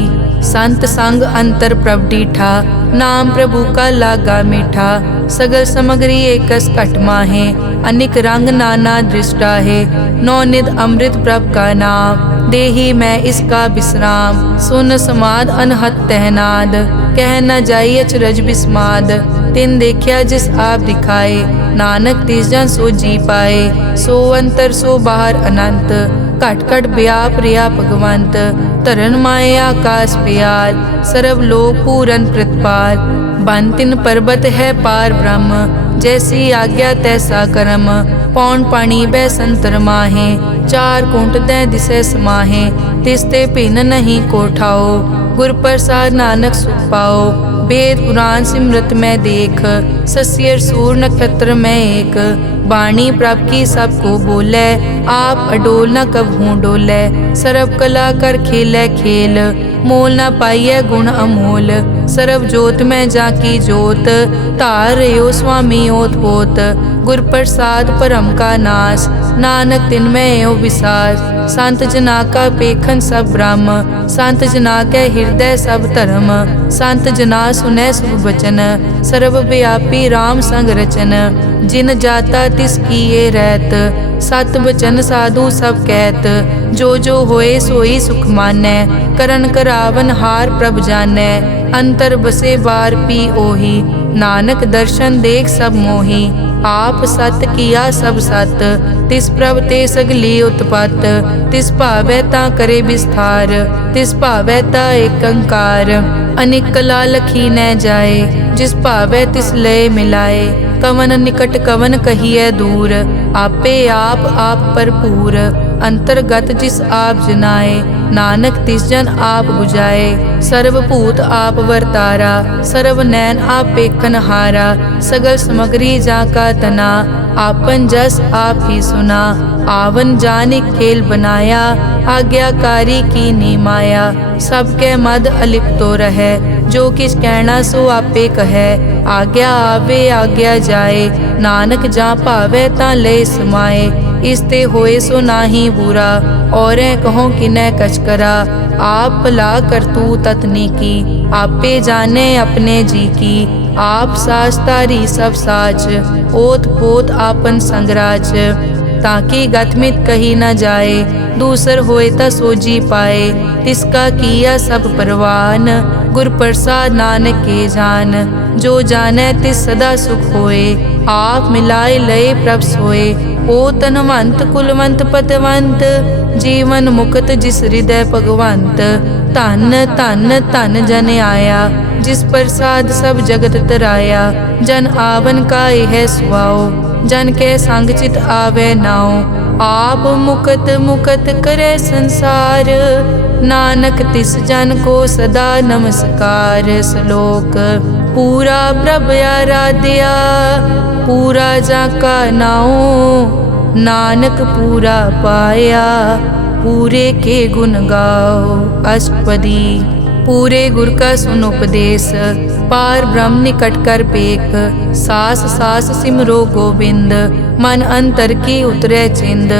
संत संग अंतर प्रभ डीठा, नाम प्रभु का लागा मीठा। सगल समग्री एकस घट माहे, अनिक रंग नाना दृष्टा है। नौनिध अमृत प्रभ का नाम, देही मैं इसका विश्राम। सुन समाद अनहत तहनाद, कह न जाई अचरज बिस्माद। तिन देखिया जिस आप दिखाए, नानक तिस जन सो जी पाए। सो अंतर सो बाहर अनंत, घट घट व्याप रिया भगवंत। तरन माए आकाश प्याल, सर्व लोक पूरन प्रतिपाल। बन तिन पर्वत है पार ब्रह्म, जैसी आज्ञा तैसा कर्म। पौन पानी बै संतर माहे, चार कुंट दै दिसै समाहे। तिसते भिन्न नहीं कोठाओ, गुर प्रसाद नानक सुख पाओ। वेद पुराण सिमरत में देख, सस्यर सूर नक्षत्र में एक। वाणी प्रभ की सबको बोले, आप अडोल न कबहूँ डोले। सर्व कला कर खेलै खेल, मोल न पाइयै गुण अमोल। सर्व जोत में जाकी जोत, धार रहो स्वामी ओत पोत। गुर प्रसाद परम का नाश, नानक तिनमें यो विसास। संत जना का पेखन सब ब्रह्म, संत जना के हृदय सब धर्म। संत जना सुनै शुभ वचन, सर्व व्यापी राम संग रचन। जिन जाता तिस की ये रहत, सत वचन साधु सब कहत। जो जो होए सोई सुख मानै, करन करावन हार प्रभ जानै। अंतर बसे बार पी ओही, नानक दर्शन देख सब मोही। आप सत किया सब सत, तिस प्रभ ते सगली उत्पत। तिस भावै ता करे विस्तार, तिस भावै ता एक अंकार। अनेक कला लखी न जाए, जिस भावै तिस लय मिलाए। कवन निकट कवन कहिए दूर, आपे आप भरपूर। अंतर्गत जिस आप जनाए, नानक तिस जन आप बुझाए। सर्वभूत आप वर्तारा, सर्व नैन आप पेखन हारा। सगल समग्री जाका तना, आपन जस आप ही सुना। आवन जानि खेल बनाया, आज्ञाकारी की नी माया। सबके मद अलिप्तो रहे, जो किछ कहना सो आपे कहे। आज्ञा आवे आज्ञा जाए, नानक जा भावे ता ले समाए। इसते होए सो नाही बुरा, औरें कहो किनै कछ करा। आप भला करतू ततनी की, आपे जाने अपने जी की। आप साच तारी सब साच, ओत पोत आपन संगराज। ताकि गतमित कही न जाए, दूसर होए ता सोजी पाए। तिसका किया सब परवान, गुर प्रसाद नानक के जान। जो जाने तिस सदा सुख होए, आप मिलाए लय प्रभ सोए। ओ तनवंत कुलवंत पतवंत, जीवन मुक्त जिस हृदय भगवंत। धन धन धन जन आया, जिस प्रसाद सब जगत तराया। जन आवन का यह सुआओ, जन के संग चित आवे नाओ। आप मुकत मुकत करे संसार, नानक तिस जन को सदा नमस्कार। श्लोक पूरा प्रभ आराध्या, पूरा जाका नाओ। नानक पूरा पाया, पूरे के गुण गाओ। अष्टपदी पूरे गुर का सुन उपदेश, पार ब्रह्म निकट कर पेख। सास सास सिमरो गोविंद, मन अंतर की उतरे चिंद।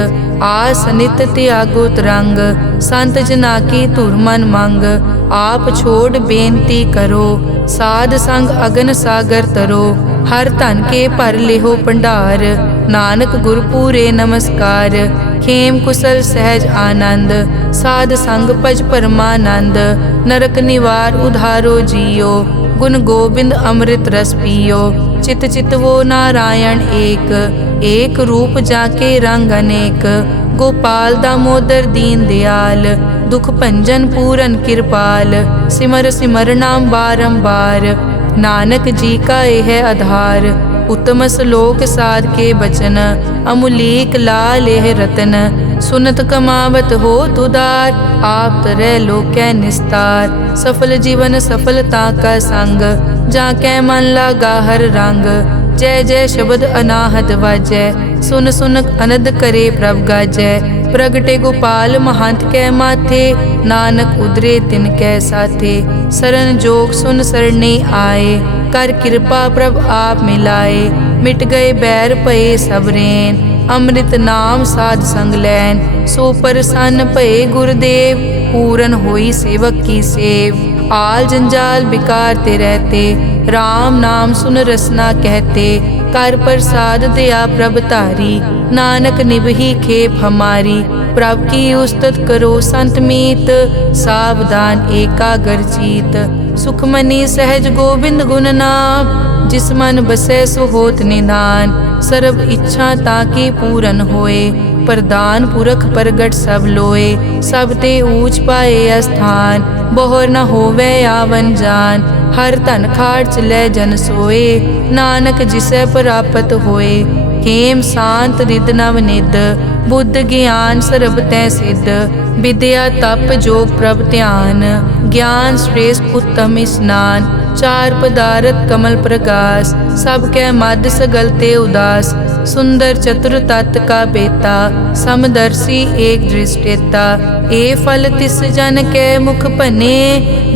ਆਸ ਨਿਤ ਤਿਆਗੋ ਤਰੰਗ, ਸੰਤ ਜਨਾ ਕੀ ਧੁਰ ਮਨ ਮੰਗ। ਆਪ ਛੋੜ ਬੇਨਤੀ ਕਰੋ, ਸਾਧ ਸੰਗ ਅਗਨ ਸਾਗਰ ਤਰੋ। ਹਰ ਧਨ ਕੇ ਭਰ ਲਿਹੋ ਭੰਡਾਰ, ਨਾਨਕ ਗੁਰ ਪੂਰੇ ਨਮਸਕਾਰ। ਖੇਮ ਕੁਸਲ ਸਹਿਜ ਆਨੰਦ, ਸਾਧ ਸੰਗ ਭਜ ਪਰਮਾਨੰਦ। ਨਰਕ ਨਿਵਾਰ ਉਧਾਰੋ ਜੀਓ, गुण गोविंद अमृत रस पियो। चित चितवो नारायण एक, एक रूप जाके रंग अनेक। गोपाल दामोदर दीन दयाल, दुख भंजन पूरन कृपाल। सिमर सिमर नाम बारंबार, नानक जी का यह आधार। उत्तम श्लोक साध के बचन, अमुलीक लाल यह रतन। सुनत कमावत हो तुदार, आप तरह लोकै निस्तार। सफल जीवन सफलता का संग, जाकै मन लागा हर रंग। जय जय शब्द अनाहत वाजै, सुन सुन अनद करे प्रभ गाजै। प्रगटे गोपाल महंत कै माथे, नानक उदरे तिन कै साथे। सरन जोग सुन सरने आए, कर कृपा प्रभ आप मिलाए। मिट गए बैर भये सब रैन, अमृत नाम साध संग लैन। सो प्रसन्न भये गुरुदेव, पूरन होई सेवक की सेव। आल जंजाल बिकार ते रहते, राम नाम सुन रसना कहते। कर प्रसाद दया प्रभ तारी, नानक निभही खेप हमारी। प्रभ की उस्तत करो संत मीत, सावधान एकाग्र चीत। सुखमनी सहज गोविंद गुण नाम, जिस मन बसै सो होत निधान। सर्व इच्छा ताकि पूरन होए, प्रदान पुरख प्रगट सब लोए। सब ते ऊंच पाए स्थान, बहुर न होवे आवन जान। हर धन खाड़ लै जन सोए, नानक जिसै प्राप्त होए। हेम शांत रिद नव निद, बुद्ध ज्ञान सर्ब तै सिद्ध। विद्या तप जोग प्रभ ध्यान, ज्ञान श्रेष्ठ उत्तम स्नान। चार पदारथ कमल प्रकाश, सब कै मद सगल ते उदास। सुंदर चतुर तत् का बेता, समदर्शी एक दृष्टेता। ए फल तिस जन कै मुख भने,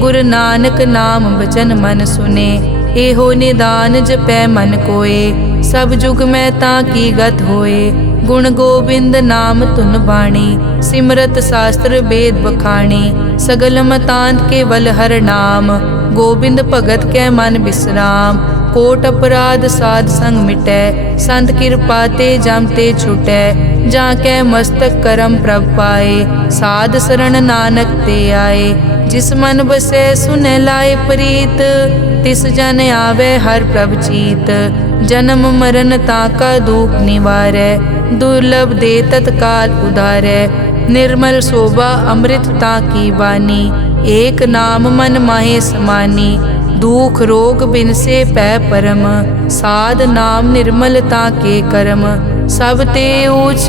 गुरु नानक नाम बचन मन सुने। एहो निदान जपै मन कोय, सब जुग में ताकी गत होए। गुण गोविंद नाम धुन बाणी, सिमरत शास्त्र वेद बखाणी। सगल मतांत केवल हर नाम, गोविंद भगत कै मन विश्राम। कोट अपराध साध संग मिटै, संत कृपा ते जम ते छुटै। जाकै मस्तक करम प्रभ पाए, साध शरण नानक ते आए। जिस मन बसै सुनै लाए प्रीत, तिस जन आवे हर प्रभ चीत। जन्म मरण ताका दुख निवारै, दुर्लभ दे तत्काल उधारै। निर्मल शोभा अमृत ताकी वानी, एक नाम मन माहे समानी। दुख रोग बिन से पै परम, साध नाम निर्मलता के करम। सब ते ऊच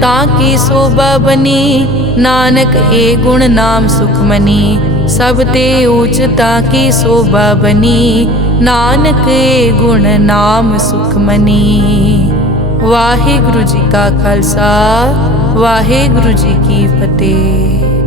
ताकी शोभा बनी, नानक ए गुण नाम सुखमनी। सब ते ऊच ताकी शोभा बनी, नानक ए गुण नाम सुखमनी। वाहिगुरु जी का खालसा, वाहिगुरु जी की फतेह।